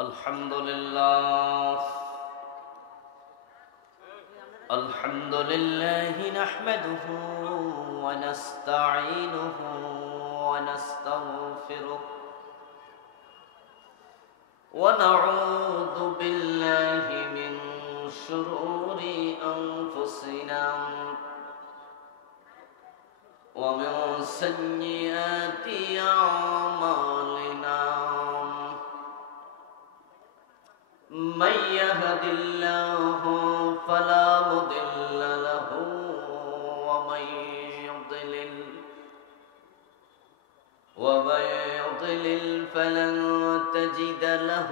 الحمد لله الحمد لله نحمده ونستعينه ونستغفره ونعوذ بالله من شرور أنفسنا ومن سيئات أعمالنا من يهد الله فلا مضل له ومن يضلل فلن تجد له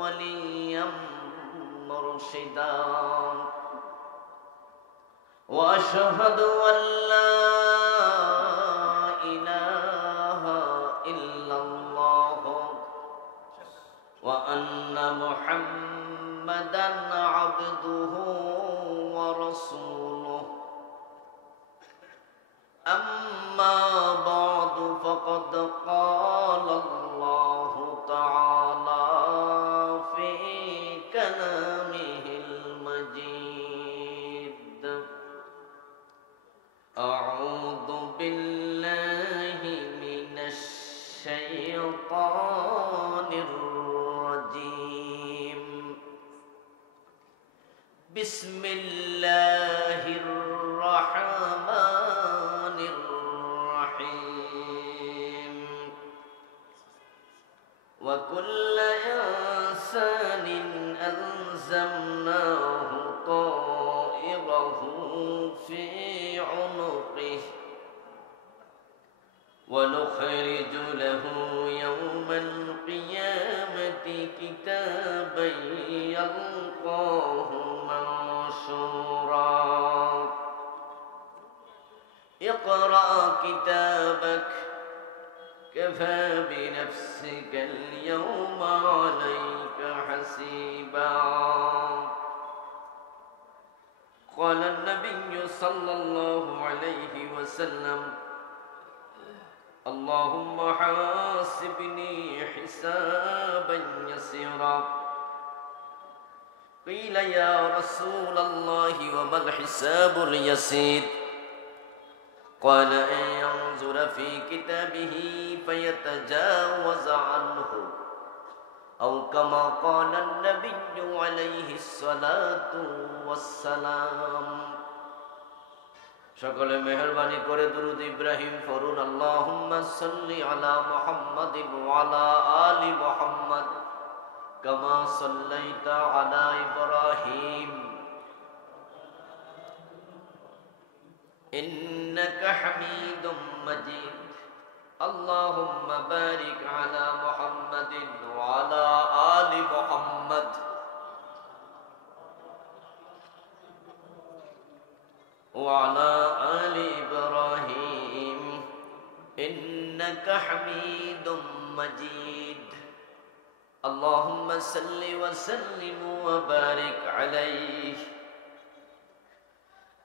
وليا مرشدا وأشهد أن لا إله إلا الله وأن محمدا عبده ورسوله أما بعد فقد قال الله تعالى في كلامه المجيد أعوذ بالله من الشيطان الرجيم بسم الله الرحمن الرحيم وكل إنسان ألزمناه طائره في عنقه ونخرج له يوم القيامة كتابا يلقاه منشورا اقرأ كتابك كفى بنفسك اليوم عليك حسيبا قال النبي صلى الله عليه وسلم اللهم حاسبني حسابا يسيرا قيل يا رسول الله وما الحساب اليسير قال أن ينظر في كتابه فيتجاوز عنه أو كما قال النبي عليه الصلاة والسلام সকলে মেহেরবানি করে দুরূদ ইব্রাহিম পড়ুন আল্লাহুম্মা সাল্লি আলা মুহাম্মাদিন ওয়া আলা আলি মুহাম্মাদ কামা সাল্লাইতা আলা ইব্রাহিম ইন্নাকা হামিদুম মাজিদ আল্লাহুম্মা বারিক আলা মুহাম্মাদিন ওয়া আলা আলি মুহাম্মাদ وعلى آل إبراهيم إنك حميد مجيد اللهم صل وسلم وبارك عليه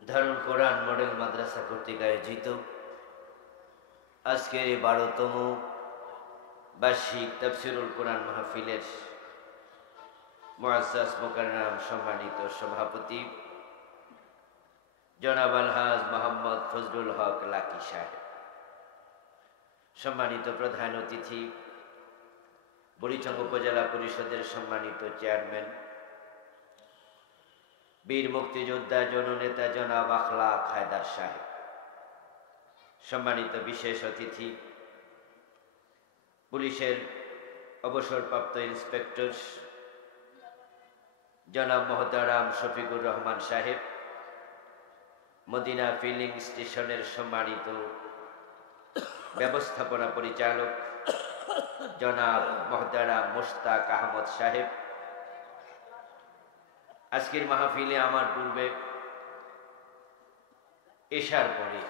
দারুল কোরআন মডেল মাদ্রাসা কর্তৃক আয়োজিত আজকের 12তম বার্ষিক তাফসীরুল কোরআন মাহফিলের মুআজ্জাজ মুকাররম সম্মানিত সভাপতি জনাব আলহাজ মোহাম্মদ ফজলুল হক লাকি সাহেব, সম্মানিত প্রধান অতিথি বুড়িচং উপজেলা পরিষদের সম্মানিত চেয়ারম্যান বীর মুক্তিযোদ্ধা জননেতা জনাব আখলাক হায়দার সাহেব, সম্মানিত বিশেষ অতিথি পুলিশের অবসরপ্রাপ্ত ইন্সপেক্টর জনাব মোহতারাম শফিকুর রহমান সাহেব, মদিনা ফিলিং স্টেশনের সম্মানিত ব্যবস্থাপনা পরিচালক জনাব মোহতারাম মুশতাক আহমদ সাহেব, আজকের মাহফিলে আমার পূর্বে এশার পরে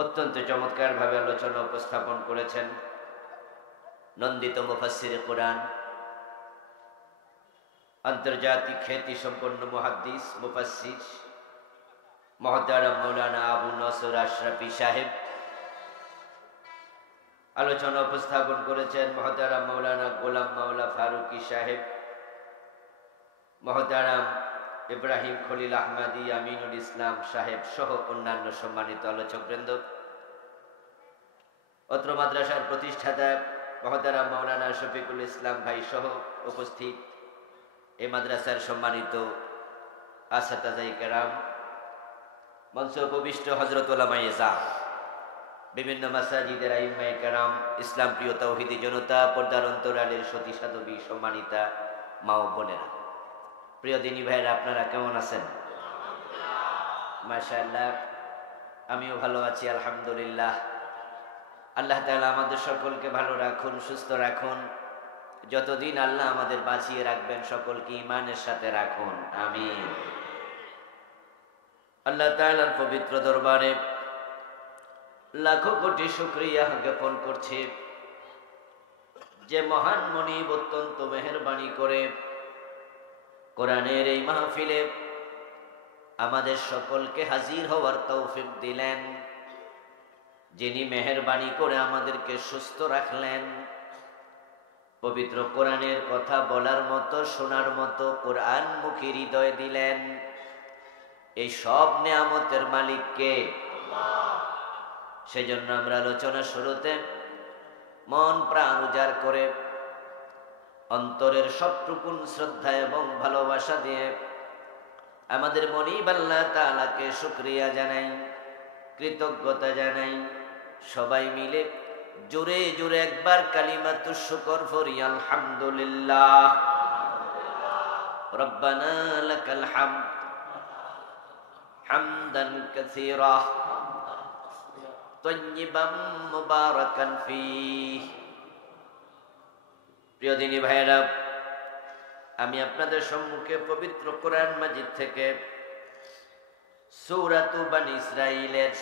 অত্যন্ত চমৎকারভাবে আলোচনা উপস্থাপন করেছেন নন্দিত মুফাসসিরে কোরআন, আন্তর্জাতিক খ্যাতি সম্পন্ন মুহাদ্দিস মুফাসসির মহতারাম মৌলানা আবু নসর আশরাফি সাহেব, আলোচনা উপস্থাপন করেছেন মহতারাম মাওলানা গোলাম মাওলা ফারুকী সাহেব, মহতারাম ইব্রাহিম খলিল আহমদী, আমিনুল ইসলাম সাহেব সহ অন্যান্য সম্মানিত আলোচকবৃন্দ। অত্র মাদ্রাসার প্রতিষ্ঠাতা মহতারাম মাওলানা শফিকুল ইসলাম ভাই সহ উপস্থিত এই মাদ্রাসার সম্মানিত আসাতাজাই কেরাম, মঞ্চ উপবিষ্ট হযরত উলামায়ে ইসলাম, বিভিন্ন মাসাজিদের আইম্মায়ে কেরাম, ইসলাম প্রিয় তাওহীদি জনতা, পর্দার অন্তরালের সতী সাধবী সম্মানিতা মা ও বোনেরা, প্রিয় দিনী ভাইয়েরা, আপনারা কেমন আছেন? মাশাআল্লাহ, আমিও ভালো আছি আলহামদুলিল্লাহ। আল্লাহ তাআলা আমাদের সকলকে ভালো রাখুন, সুস্থ রাখুন। যতদিন আল্লাহ আমাদের বাঁচিয়ে রাখবেন সকলকে ঈমানের সাথে রাখুন, আমিন। আল্লাহ তাআলার পবিত্র দরবারে লাখো কোটি শুকরিয়া জ্ঞাপন করছি যে মহান মনিব অত্যন্ত মেহেরবানি করে কোরআনের এই মাহফিলে আমাদের সকলকে হাজির হওয়ার তৌফিক দিলেন, যিনি মেহেরবানি করে আমাদেরকে সুস্থ রাখলেন, পবিত্র কোরআনের কথা বলার মতো, শোনার মতো কোরআন মুখী হৃদয় দিলেন। এই সব নেয়ামতের মালিককে সেজন্য আমরা আলোচনা শুরুতে মন প্রাণ উজাড় করে অন্তরের সবটুকুন শ্রদ্ধা এবং ভালোবাসা দিয়ে আমাদের মনিব আল্লাহ তাআলাকে শুকরিয়া জানাই, কৃতজ্ঞতা জানাই। সবাই মিলে জোরে জোরে একবার কালিমাতুশ শুকর পড়ি, আলহামদুলিল্লাহ। রব্বানা লাকাল হামদ হামদান কাসীরা তাইয়্যিবাম মুবারাকান ফীহ। প্রিয় দিনী ভাইয়েরা, আমি আপনাদের সম্মুখে পবিত্র কোরআন মাজিদ থেকে সূরাতু বনী ইসরাঈলের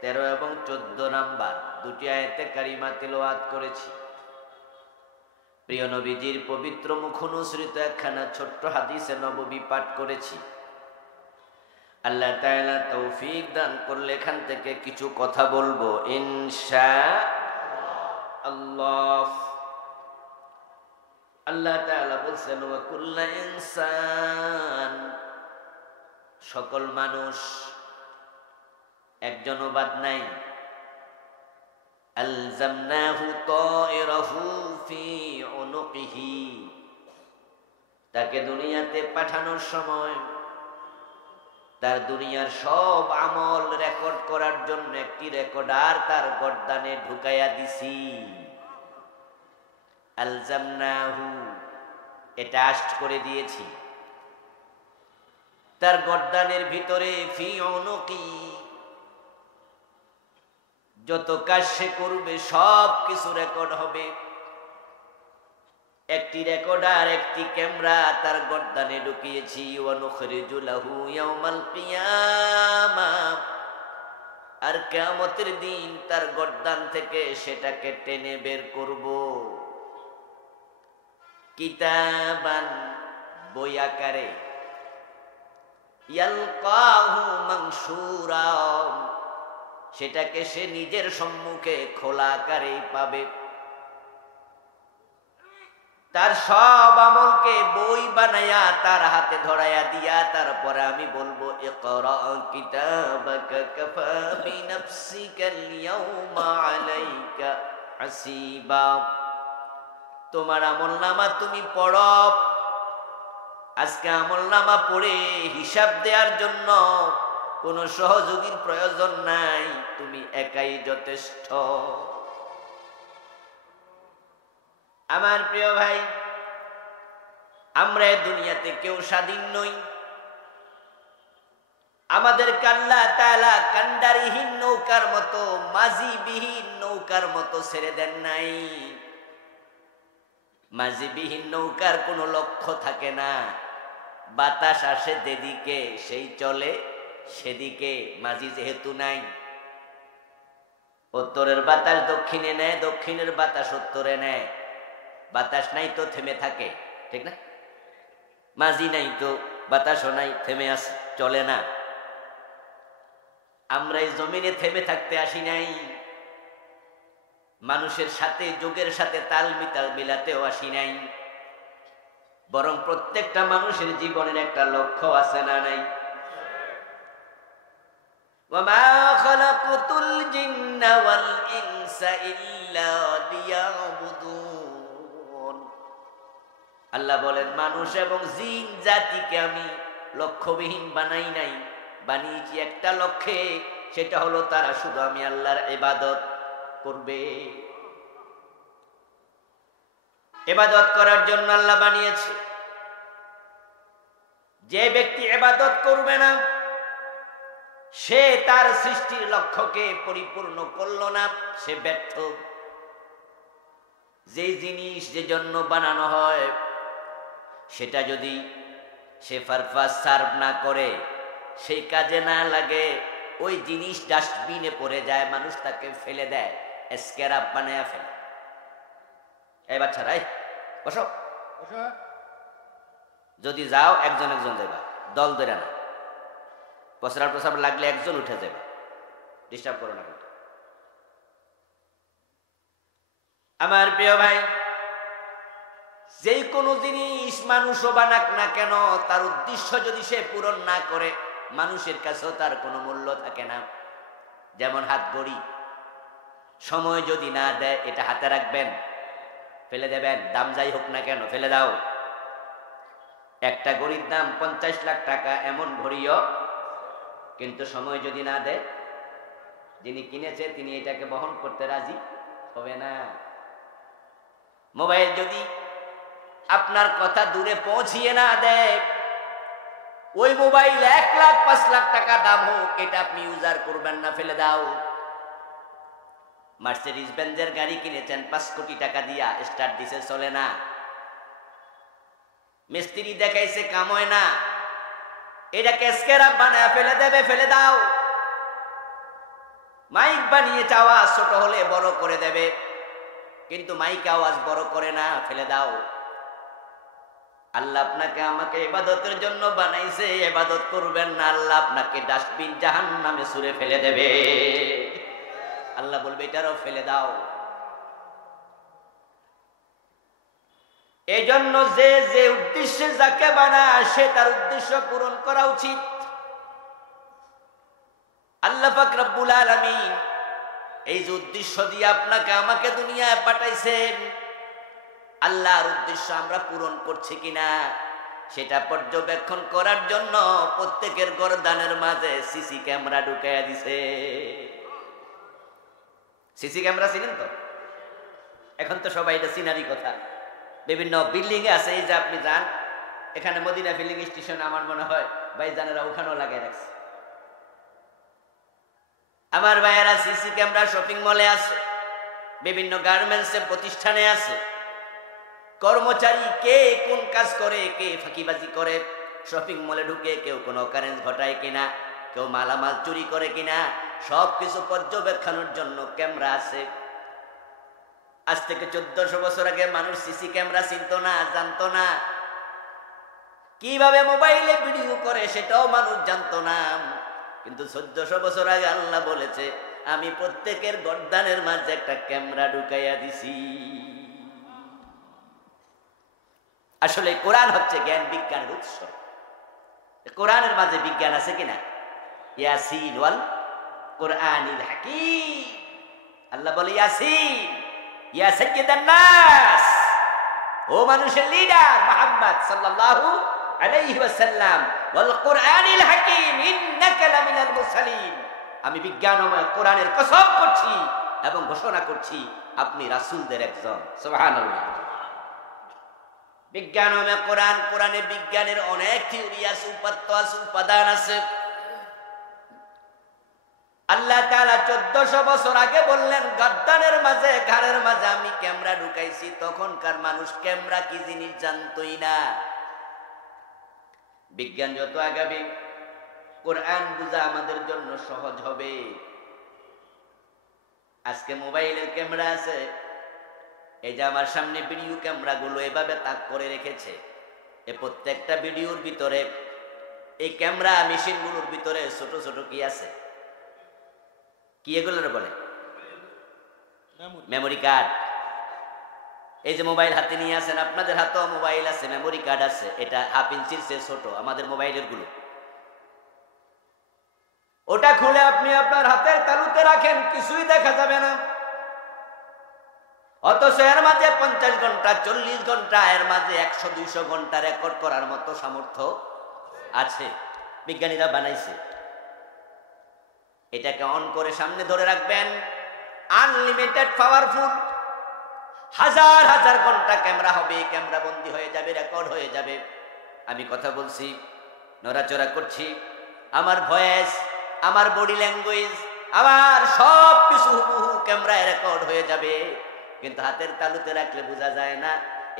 13 এবং 14 নাম্বার দুটি আয়াতে কারিমা তিলাওয়াত করেছি। প্রিয় নবীজির পবিত্র মুখনুসৃত একখানা ছোট্ট হাদিসে নববী পাঠ করেছি। আল্লাহ তাআলা তৌফিক দান করলে এখান থেকে কিছু কথা বলবো ইনশাআল্লাহ। আল্লাহ তাআলা বলছেন ওয়া কুল্লু ইনসান, সকল মানুষ, একজনও বাদ নাই। আলজামনাহু তায়রাহু ফি উনুকিহি, তাকে দুনিয়াতে পাঠানোর সময় তার দুনিয়ার সব আমল রেকর্ড করার জন্য একটি রেকর্ডার তার গর্দানে ঢুকাইয়া দিছি। আলজামনাহু, এটা আষ্ট করে দিয়েছি তার গর্দানের ভিতরে। ফি উনুকি, যত কাজ সে করবে সব কিছু রেকর্ড হবে। একটি রেকর্ডার, একটি ক্যামেরা তার গর্দানে ঢুকিয়েছি। ওয়া নুখরিজু লাহু ইয়াউমাল কিয়ামাহ, আর কিয়ামতের দিন তার গর্দান থেকে সেটাকে টেনে বের করব। কিতাবান, বই আকারে। ইয়ালকাহু মানসুরা, সেটাকে সে নিজের সম্মুখে খোলা আকারেই পাবে। তার সব আমলকে বই বানায়া তার হাতে ধরাইয়া দিয়া তারপরে আমি বলবো ইকরা কিতাবাকা কাফা বিনাফসিকাল ইয়াউমা আলাইকা হাসিবা, তোমার আমলনামা তুমি পড়ো। আজকে আমলনামা পড়ে হিসাব দেওয়ার জন্য কোনো সহযোগীর প্রয়োজন নাই, তুমি একাই যথেষ্ট। আমার প্রিয় ভাই, আমরা দুনিয়াতে কেউ স্বাধীন নই। আমাদের আল্লাহ তাআলা কান্ডারিহীন নৌকার মতো, মাঝিবিহীন নৌকার মতো ছেড়ে দেন নাই। মাঝিবিহীন নৌকার কোনো লক্ষ্য থাকে না, বাতাস আসে যেদিকে সেই চলে সেদিকে, মাঝি যেহেতু নাই। উত্তরের বাতাস দক্ষিণে নেয়, দক্ষিণের বাতাস উত্তরে নেয়। বাতাস নাই তো থেমে থাকে, ঠিক না? মাঝি নাই তো বাতাসও নাই, থেমে আসে, চলে না। আমরা এই জমিনে থেমে থাকতে আসি নাই। মানুষের সাথে যুগের সাথে তাল মিলাতেও আসি নাই, বরং প্রত্যেকটা মানুষের জীবনের একটা লক্ষ্য আছে না নাই? ওয়ামা খালাকুতুল জিন্না ওয়াল ইনসা ইল্লা লিয়াবুদুন। আল্লাহ বলেন মানুষ এবং জিন জাতিকে আমি লক্ষ্যবিহীন বানাই নাই, বানিয়েছি একটা লক্ষ্যে, সেটা হলো তারা শুধু আমি আল্লাহর ইবাদত করবে। ইবাদত করার জন্য আল্লাহ বানিয়েছে। যে ব্যক্তি ইবাদত করবে না, সে তার সৃষ্টির লক্ষ্যকে পরিপূর্ণ করল না, সে ব্যর্থ। যে জিনিস যে জন্য বানানো হয় সেটা যদি সে পারপাস সার্ভ না করে, সেই কাজে না লাগে, ওই জিনিস ডাস্টবিনে পড়ে যায়, মানুষ তাকে ফেলে দেয়, স্ক্র্যাপ বানায় ফেলে। এই বাচ্চারাই বসো, যদি যাও একজন একজন যাবা, দল ধরে না। প্রস্রাব প্রস্রাব লাগলে একজন উঠে যাবে, ডিস্টার্ব করো না। কিন্তু আমার প্রিয় ভাই, যে কোনো জিনিস মানুষও বানাক না কেন, তার উদ্দেশ্য যদি সে পূরণ না করে, মানুষের কাছেও তার কোনো মূল্য থাকে না। যেমন হাত ঘড়ি, সময় যদি না দেয়, এটা হাতে রাখবেন, ফেলে দেবেন, দাম যাই হোক না কেন ফেলে দাও। একটা ঘড়ির দাম 50 লাখ টাকা, এমন ঘড়িও, কিন্তু সময় যদি না দেয়, যিনি কিনেছে তিনি এটাকে বহন করতে রাজি হবে না। মোবাইল যদি আপনার কথা দূরে পৌঁছিয়ে না দেয়, ওই মোবাইল 1 লাখ 5 লাখ টাকা দাম হোক, এটা আপনি ইউজার করবেন না, ফেলে দাও। মার্সিডিজ বেঞ্জের গাড়ি কিনেছেন 5 কোটি টাকা দিয়া, স্টার্ট দিছে, চলে না, মিস্ত্রি দেখাইছে, কাম হয় না, এটাকে স্ক্র্যাপ বানায় ফেলে দেবে, ফেলে দাও। মাইক বানিয়েছে, আওয়াজ ছোট হলে বড় করে দেবে, কিন্তু মাইক আওয়াজ বড় করে না, ফেলে দাও। আল্লাহ আপনাকে আমাকে ইবাদতের জন্য বানাইছে, ইবাদত করবেন না, আল্লাহ আপনাকে ডাস্টবিন জাহান্নামে ছুঁড়ে ফেলে দেবে। আল্লাহ বলবে এটারও ফেলে দাও। এই জন্য যে যে উদ্দেশ্যে যাকে বানায়, সে তার উদ্দেশ্য পূরণ করা উচিত। আল্লাহ পাক রব্বুল আলামিন এই যে উদ্দেশ্য দিয়ে আপনাকে আমাকে দুনিয়ায় পাঠাইছেন, আল্লাহর উদ্দেশ্য আমরা পূরণ করছি কিনা সেটা পর্যবেক্ষণ করার জন্য প্রত্যেকের গর্দানের মাঝে সিসি ক্যামেরা ঢুকাইয়া দিছে। সিসি ক্যামেরা চিনেন তো? এখন তো সবাই এটা চিনারই কথা। বিভিন্ন বিল্ডিং এ আছে, এই যে আপনি যান, এখানে মদিনা ফিলিং স্টেশন, আমার মনে হয় ভাইজানেরা ওখানেও লাগাই রাখছে। আমার ভাইয়েরা সিসি ক্যামেরা শপিং মলে আছে, বিভিন্ন গার্মেন্টসে প্রতিষ্ঠানে আছে। কর্মচারী কে কোন কাজ করে, কে ফাঁকিবাজি করে, শপিং মলে ঢুকে কেউ কোনো অকারেন্স ঘটায় কিনা, কেউ মালামাল চুরি করে কিনা, সবকিছু পর্যবেক্ষণের জন্য ক্যামেরা আছে। আজ থেকে 1400 বছর আগে মানুষ সিসি ক্যামেরা চিনতো না, জানতো না। কিভাবে মোবাইলে ভিডিও করে সেটাও মানুষ জানতো না। কিন্তু 1400 বছর আগে আল্লাহ বলেছে, আমি প্রত্যেকের গর্দানের মাঝে একটা ক্যামেরা ঢুকাইয়া দিছি। আসলে কোরআন হচ্ছে জ্ঞান বিজ্ঞানের উৎস। কোরআনের মাঝে বিজ্ঞান আছে কিনা? ইয়াসিন ওয়াল কুরআনিল হাকীম। আল্লাহ বলে ইয়াসিন, ইয়া সাইয়্যিদান নাস, ও মানুষের লিডার মুহাম্মদ সাল্লাল্লাহু আলাইহি ওয়াসাল্লাম, ওয়াল কুরআনিল হাকীম ইন্নাকা লামিনাল মুরসালিন। আমি বিজ্ঞানময় কোরআনের কসম করছি এবং ঘোষণা করছি আপনি রাসূলদের একজন। সুবহানাল্লাহ। বিজ্ঞানময় কোরআন, কোরআনে বিজ্ঞানের অনেক থিওরি আছে, উপাত্ত আছে, উপাদান আছে। আল্লাহ তাআলা 1400 বছর আগে বললেন, গর্দানের মাঝে, ঘাড়ের মাঝে আমি ক্যামেরা ঢুকাইছি। তখনকার মানুষ ক্যামেরা কি জিনিস জানতোই না। বিজ্ঞান যত আগাবে, কোরআন বুঝা আমাদের জন্য সহজ হবে। আজকে মোবাইলের ক্যামেরা আছে, এই যে আমার সামনে ভিডিও ক্যামেরা গুলো এভাবে তাক করে রেখেছে, এই প্রত্যেকটা ভিডিওর ভিতরে, এই ক্যামেরা মেশিন গুলোর ভিতরে ছোট ছোট কি আছে? কি এগুলোর বলে? Memory card. এই যে মোবাইল হাতে নিয়ে আছেন, আপনাদের হাতেও মোবাইল আছে, মেমোরি কার্ড আছে, এটা হাফ ইঞ্চির চেয়ে ছোট আমাদের মোবাইলের গুলো। ওটা খুলে আপনি আপনার হাতের তালুতে রাখেন, কিছুই দেখা যাবে না। অথচ এর মাঝে 50 ঘন্টা 40 ঘন্টা, এর মাঝে 100-200 ঘন্টা রেকর্ড করার মতো সামর্থ্য আছে, বিজ্ঞানীরা বানাইছে। এটাকে অন করে সামনে ধরে রাখবেন, আনলিমিটেড পাওয়ারফুল, হাজার হাজার ঘন্টা ক্যামেরা হবে, ক্যামেরা বন্দী হয়ে যাবে, রেকর্ড হয়ে যাবে। আমি কথা বলছি, নড়াচড়া করছি, আমার ভয়েস, আমার বডি ল্যাঙ্গুয়েজ, আমার সব কিছু হুবহু ক্যামেরায় রেকর্ড হয়ে যাবে, কিন্তু হাতের তালুতে রাখলে বোঝা যায় না।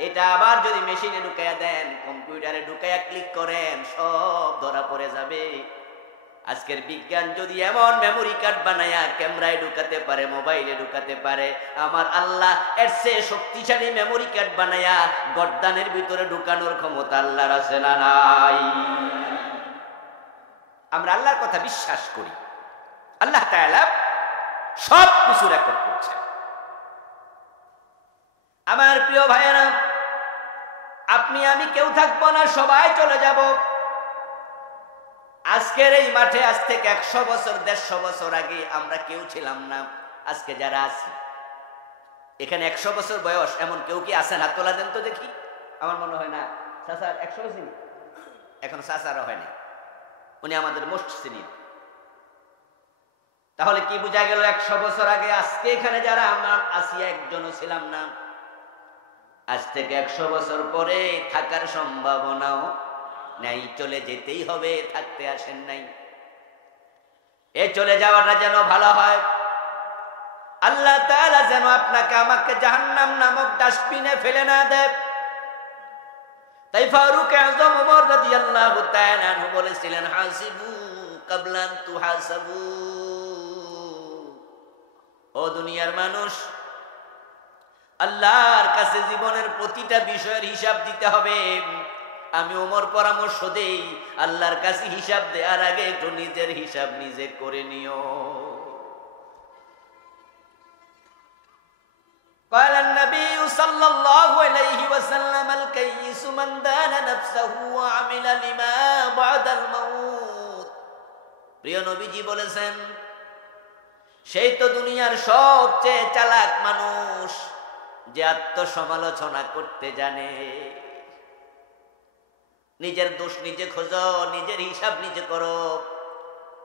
এটা আবার যদি মেশিনে ঢুকাইয়া দেন, কম্পিউটারে ঢুকাইয়া ক্লিক করেন, সব ধরা পড়ে যাবে। আজকের বিজ্ঞান যদি এমন মেমোরি কার্ড বানায়া ক্যামেরায় ঢুকাতে পারে, মোবাইলে ঢুকাতে পারে, আমার আল্লাহ এর চেয়ে শক্তিশালী মেমোরি কার্ড বানায়া গর্দানের ভিতরে ঢুকানোর ক্ষমতা আল্লাহর আছে না নাই? আমরা আল্লাহর কথা বিশ্বাস করি, আল্লাহ তাআলা সব কিছু রেকর্ড করছে। আমার প্রিয় ভাইয়েরা, আপনি আমি কেউ থাকবো না, সবাই চলে যাব। আজকের এই মাঠে আজ থেকে 100 বছর 150 বছর আগে আমরা কেউ ছিলাম না। আজকে যারা আছি এখানে 100 বছর বয়স এমন কেউ কি আছেন? হাত তোলা দেন তো দেখি। আমার মনে হয় না। চাচার 100 বছর এখন চাচারও হয় না, উনি আমাদের মোস্ট সিনিয়র। তাহলে কি বোঝা গেল? 100 বছর আগে আজকে এখানে যারা আমরা আছি একজনও ছিলাম না। আজ থেকে 100 বছর পরে থাকার সম্ভাবনাও নাই, চলে যেতেই হবে, থাকতে আসেন নাই। এ চলে যাওয়াটা যেন ভালো হয়, আল্লাহ তাআলা যেন আপনাকে আমাকে জাহান্নাম নামক ডাস্টবিনে ফেলে না দেয়। তাই ফারুক আযম ওমর রাদিয়াল্লাহু তাআলা আনহু বলেছিলেন, হাসিবু ক্বাবলা আন তুহাসাবু। ও দুনিয়ার মানুষ, আল্লাহর কাছে জীবনের প্রতিটা বিষয়ের হিসাব দিতে হবে। আমি ওমর পরামর্শ দেই, আল্লাহর কাছে হিসাব দেওয়ার আগে একটু নিজের হিসাব নিজে করে নিও। قال النبي صلى الله عليه وسلم الكيس من دان نفسه وعمل لما بعد الموت। প্রিয় নবীজি বলেছেন, সেই তো দুনিয়ার সবচেয়ে চালাক মানুষ যে আত্মসমালোচনা করতে জানে। নিজের দোষ নিজে খোঁজো, নিজের হিসাব নিজে করো,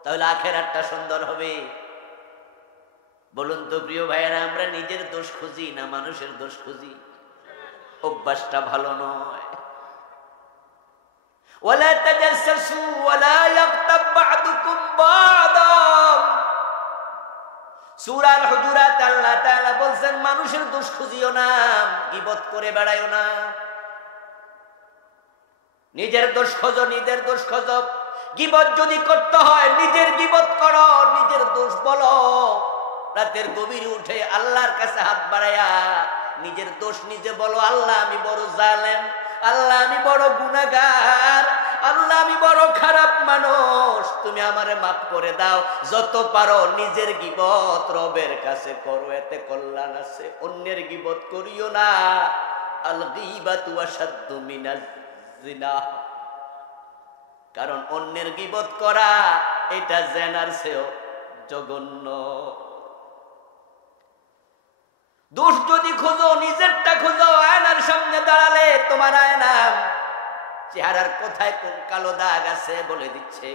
তাহলে আখেরাতটা সুন্দর হবে। বলুন তো প্রিয় ভাইয়েরা, আমরা নিজের দোষ খুঁজি না মানুষের দোষ খুঁজি? অভ্যাসটা ভালো নয়। ওয়ালা তাজাসসু ওয়ালা ইয়াগতাব বা'দুকুম বা'দা। সূরা আল হুজুরাত আল্লাহ তাআলা বলেন, মানুষের দোষ খুঁজিও না, গীবত করে বেড়াইও না। নিজের দোষ খোঁজো, নিজের দোষ খোঁজো। গীবত যদি করতে হয় নিজের গীবত করো, নিজের দোষ বলো। রাতের গভীরে উঠে আল্লাহর কাছে হাত বাড়ায়া নিজের দোষ নিজে বলো, আল্লাহ আমি বড় জালেম, আল্লাহ আমি বড় গুনাহগার, আল্লাহ আমি বড় খারাপ মানুষ, তুমি আমারে মাফ করে দাও। যত পারো নিজের গীবত রবের কাছে করো, এতে কল্যাণ আছে। অন্যের গীবত করিও না। আল গীবাতু আশাদ্দু মিনাজ জিনা। কারণ অন্যের গীবত করা এটা জেনার চেয়েও জঘন্য। দোষ যদি খোঁজো, নিজেরটা খোঁজো। আয়নার সামনে দাঁড়ালে তোমার আয়না চেহারার কোথায় কোন কালো দাগ আছে বলে দিচ্ছে।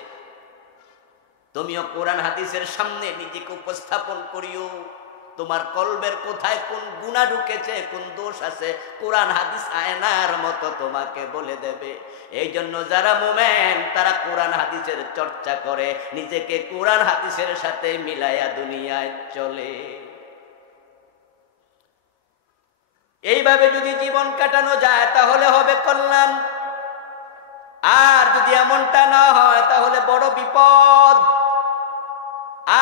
তুমিও কোরআন হাদিসের সামনে নিজেকে উপস্থাপন করিও, তোমার কলবের কোথায় কোন গুনাহ ঢুকেছে, কোন দোষ আছে, কোরআন হাদিস আয়নার মতো তোমাকে বলে দেবে। এই জন্য যারা মুমিন তারা কোরআন হাদিসের চর্চা করে, নিজেকে কোরআন হাদিসের সাথে মিলায়া দুনিয়ায় চলে। এইভাবে যদি জীবন কাটানো যায় তাহলে হবে কল্যাণ। আর যদি এমনটা না হয় তাহলে বড় বিপদ।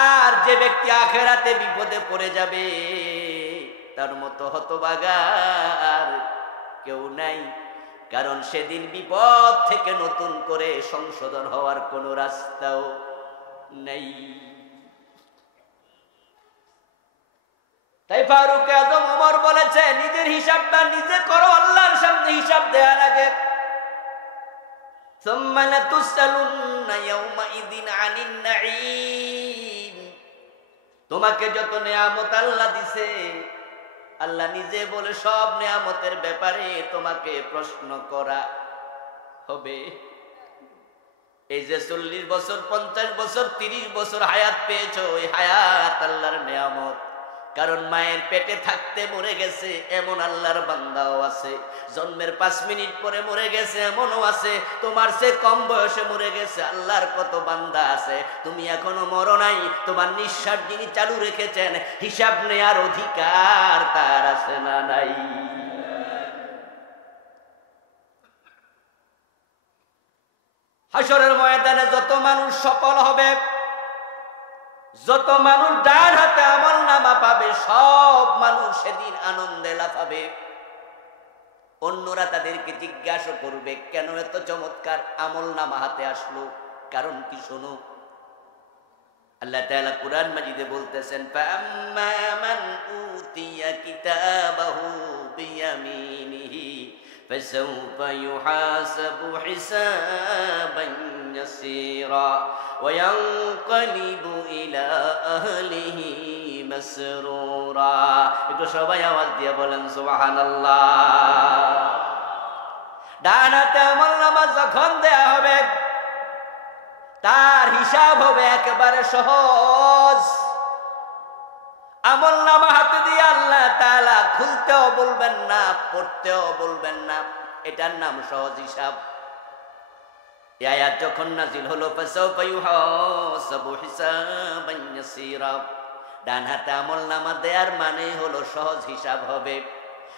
আর যে ব্যক্তি আখেরাতে বিপদে পড়ে যাবে তার মতো হতভাগা আর কেউ নাই। কারণ সেদিন বিপদ থেকে নতুন করে সংশোধন হওয়ার কোনো রাস্তাও নেই। তাই ফারুক আজম ওমর বলেছে, নিজের হিসাবটা নিজে করো, আল্লাহর সামনে হিসাব দেয়া লাগে। সুম্মা লাতুসআলুন্না ইয়াওমাইযিন আনিন নাঈম। তোমাকে যত নিয়ামত আল্লাহ দিছে, আল্লাহ নিজে বলে সব নিয়ামতের ব্যাপারে তোমাকে প্রশ্ন করা হবে। এই যে 40 বছর, 50 বছর, 30 বছর হায়াত পেয়েছো, ওই হায়াত আল্লাহর নিয়ামত। কারণ মায়ের পেটে থাকতে মরে গেছে এমন আল্লাহর বান্দাও আছে, জন্মের 5 মিনিট পরে মরে গেছে এমনও আছে, তোমার সে কম বয়সে মরে গেছে আল্লাহর কত বান্দা আছে। তুমি এখনো মরো নাই, তোমার নিঃশ্বাস যিনি চালু রেখেছেন, হিসাব নেয়ার অধিকার তার আছে না নাই? হাসরের ময়দানে যত মানুষ সফল হবে, যত মানুষ ডান হাতে আমলনামা পাবে, সব মানুষ সেদিন আনন্দে লাফাবে। অন্যরা তাদেরকে জিজ্ঞাসা করবে, কেন এত চমৎকার আমলনামা হাতে আসলো? কারণ কি শোনো, আল্লাহ তাআলা কুরআন মাজিদে বলতেছেন, ফাআম্মা মান উতিয়া কিতাবাহু বিয়ামিনিহি ফাসাউফা ইউহাসাবু হিসাবান ইয়াসীরা ওয়া ইয়ানকালিবু ইলা আহলিহি মাসরুরা। একটু সবাই আওয়াজ দিয়ে বলেন সুবহানাল্লাহ। ডান হাতে আমলনামা যখন দেয়া হবে, তার হিসাব হবে একেবারে সহজ। আমলনামা হাতে দিয়ে আল্লাহ তাআলা খুলতেও বলবেন না, পড়তেও বলবেন না, এটার নাম সহজ হিসাব। এই আয়াত যখন নাজিল হলো, ফাসাউফা ইউহাসাবু হিসাবান ইয়াসীরা, ডান হাতে আমলনামা দেয়ার মানে হলো সহজ হিসাব হবে।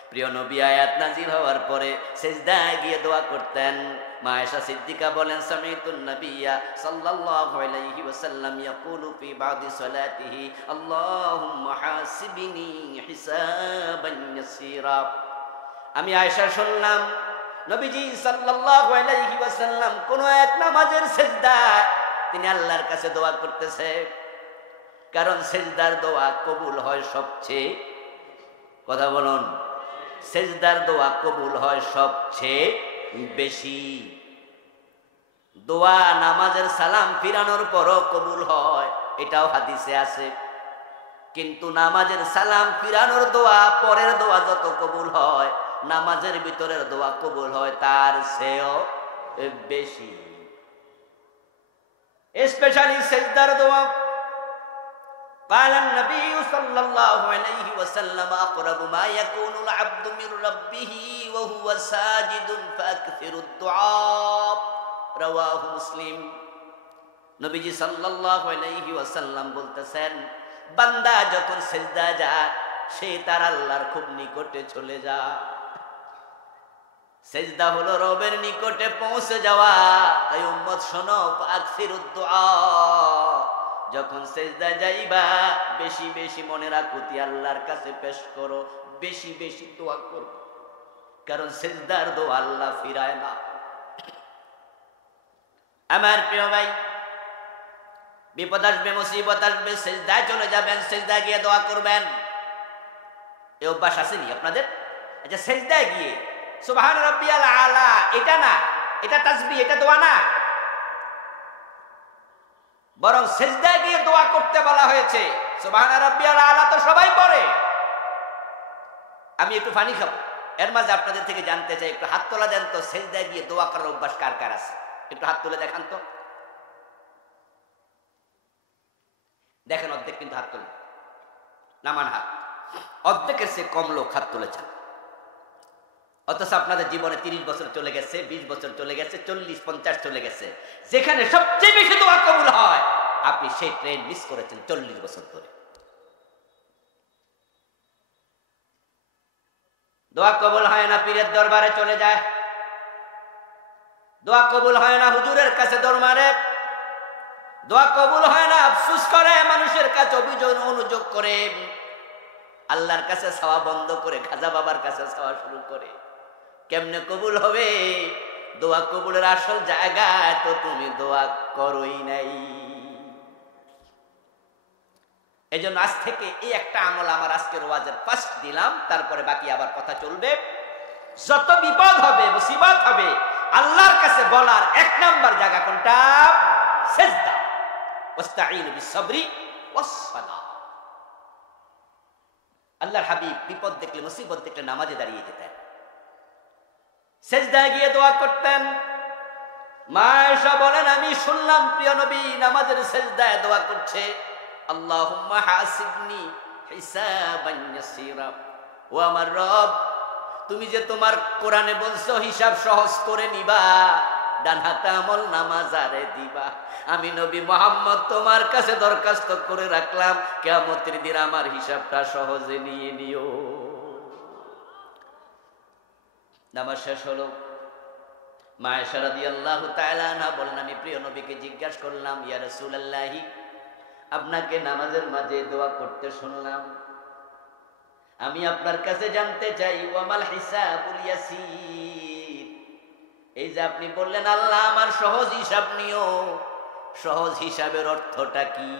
প্রিয় নবী আয়াত নাজিল হওয়ার পরে সিজদায় গিয়ে দোয়া করতেন। মা আয়েশা সিদ্দিকা বলেন, সামিতুন নবিয়্যা সাল্লাল্লাহু আলাইহি ওয়াসাল্লাম ইয়াকুলু ফি বাদি সালাতিহি, আল্লাহুম্মা হাসিবনি হিসাবান ইয়াসীরা। আমি আয়েশা শুনলাম নবীজি সাল্লাল্লাহু আলাইহি ওয়াসাল্লাম কোন এক নামাজের সিজদায় তিনি আল্লাহর কাছে দোয়া করতেছে। কারণ সিজদার দোয়া কবুল হয় সবচেয়ে, কথা বলুন, সিজদার দোয়া কবুল হয় সবচেয়ে বেশি। দোয়া নামাজের সালাম ফিরানোর পরও কবুল হয়, এটাও হাদিসে আছে। কিন্তু নামাজের সালাম ফিরানোর দোয়া, পরের দোয়া যত কবুল হয়, নামাজের ভিতরের দোয়া কবুল হয় তার চেয়েও বেশি। স্পেশালি সিজদার দোয়া। قال النبي صلى الله عليه وسلم أقرب ما يكون العبد من ربه وهو ساجد فأكثر الدعاء رواه مسلم। নবীজি সাল্লাল্লাহু আলাইহি ওয়াসাল্লাম বলতেছেন, বান্দা যখন সিজদা যায়, সে তার আল্লাহর খুব নিকটে চলে যায়। সিজদা হলো রবের নিকটে পৌঁছে যাওয়া। তাই উম্মত শোনো, ফাকসিরুদ দুআ, যখন সিজদা যাইবা বেশি বেশি মনে রাখুতি আল্লাহর কাছে পেশ করো, বেশি বেশি দোয়া করো। কারণ সিজদার দোয়া আল্লাহ ফিরায় না। আমার প্রিয় ভাই, বিপদ আসবে, মুসিবত আসবে, সিজদায় চলে যাবেন, সিজদায় গিয়ে দোয়া করবেন। এই অভ্যাস আসেনি আপনাদের? আচ্ছা, সিজদায় গিয়ে সুবহান রাব্বিয়াল আলা, এটা না, এটা তাসবিহ, এটা দোয়া না, বরং সিজদায় গিয়ে দোয়া করতে বলা হয়েছে। সুবহান রাব্বিয়াল আলা তো সবাই পড়ে। আমি একটু পানি খাবো, এর মাঝে আপনাদের থেকে জানতে চাই, একটু হাত তোলা দেন তো, সিজদায় গিয়ে দোয়া করার অভ্যাস কার কার আছে? একটু হাত তুলে দেখান তো। দেখেন, অর্ধেক কিন্তু হাত তোলে, নামান হাত। অর্ধেকের চেয়ে কম লোক হাত তুলেছেন। অথচ আপনাদের জীবনে 30 বছর চলে গেছে, 20 বছর চলে গেছে, 40-50 চলে গেছে। যেখানে সবচেয়ে বেশি দোয়া কবুল হয়, আপনি সেই ট্রেন মিস করেছেন 40 বছর ধরে। দোয়া কবুল হয় না, পীরের দরবারে চলে যায়। দোয়া কবুল হয় না, হুজুরের কাছে দৌড় মারে। দোয়া কবুল হয় না, আফসোস করে, মানুষের কাছে অভিযোগ অনুযোগ করে, আল্লাহর কাছে চাওয়া বন্ধ করে খাজা বাবার কাছে চাওয়া শুরু করে। কেমনে কবুল হবে? দোয়া কবুলের আসল জায়গায় তো তুমি দোয়া করোই নাই। এজন্য আজ থেকে এই একটা আমল আমার আজকের ওয়াজের ফার্স্ট দিলাম, তারপরে বাকি আবার কথা চলবে। যত বিপদ হবে, মুসিবত হবে, আল্লাহর কাছে বলার এক নাম্বার জায়গা কোনটা? সিজদা। ওয়াস্তাঈনু বিস-সাবরি ওয়াস-সালাহ। আল্লাহর হাবিব বিপদ দেখলে, মুসিবত দেখলে নামাজে দাঁড়িয়ে যেতেন, সিজদায় গিয়ে দোয়া করতেন। মা আয়েশা বলেন, আমি শুনলাম প্রিয় নবী নামাজের সিজদায় দোয়া করছে, আল্লাহুম্মা হাসিবনি হিসাবান ইয়াসীরা। ও আমার রব, তুমি যে তোমার কোরআনে বলছো হিসাব সহজ করে নিবা, ডান হাতে আমল নামাজারে দিবা। আমি নবী মুহাম্মদ তোমার কাছে দরখাস্ত করে রাখলাম, কিয়ামতের দিন আমার হিসাবটা সহজে নিয়ে নিও। নামাজ শেষ হলো। মা আয়েশা রাদিয়াল্লাহু তাআলা আনহা বলেন, আমি প্রিয় নবীকে জিজ্ঞাসা করলাম, ইয়া রাসূলুল্লাহ, আপনাকে নামাজের মাঝে দোয়া করতে শুনলাম, আমি আপনার কাছে জানতে চাই, ওয়ামাল হিসাবুল ইয়াসির, এই যে আপনি বললেন আল্লাহ আমার সহজ হিসাব নিও, সহজ হিসাবের অর্থটা কি?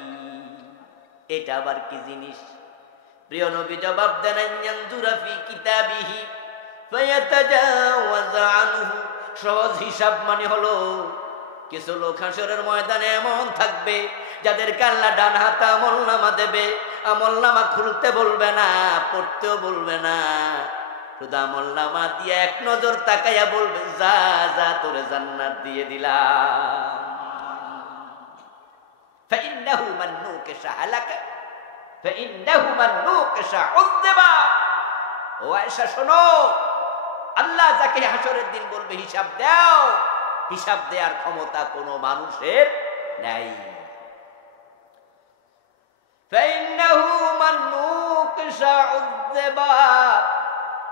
এটা আবার কি জিনিস? প্রিয় নবী জবাব দেন, ইয়ানজুরা ফি কিতাবিহি ফায়াতাজাওয়াজ আনহু। সহজ হিসাব মানে হলো, কিছু লোক হাসরের ময়দানে এমন থাকবে যাদেরকে আল্লাহ ডান হাতে আমলনামা দেবে, আমলনামা খুলতে বলবে না, পড়তেও বলবে না, শুধু আমলনামা দিয়ে এক নজর তাকাইয়া বলবে, যা যা তোরে জান্নাত দিয়ে দিলাম। ফাইন্নাহু মান নুকিশা হালাকা ফাইন্নাহু মান নুকিশা উযযিবা। ও আয়েশা শোনো, আল্লাহ যাকে হাসরের দিন বলবে হিসাব দাও, হিসাব দেওয়ার ক্ষমতা কোনো মানুষের নাই।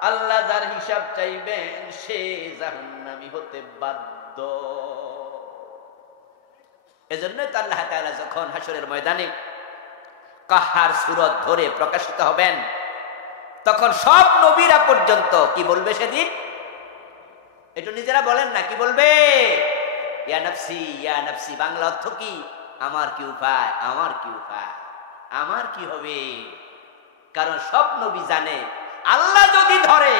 আল্লাহ যার হিসাব চাইবেন সে জাহান্নামী হতে বাধ্য। এজন্য তো আল্লাহ তাআলা যখন হাসরের ময়দানে কাহার সূরত ধরে প্রকাশিত হবেন, তখন সব নবীরা পর্যন্ত কি বলবে সেদিন? একটু নিজেরা বলেন না, কি বলবে? ইয়া নাফসি ইয়া নাফসি। বাংলা অর্থ কি? আমার কি উপায়, আমার কি উপায়, আমার কি হবে? কারণ সব নবী জানে আল্লাহ যদি ধরে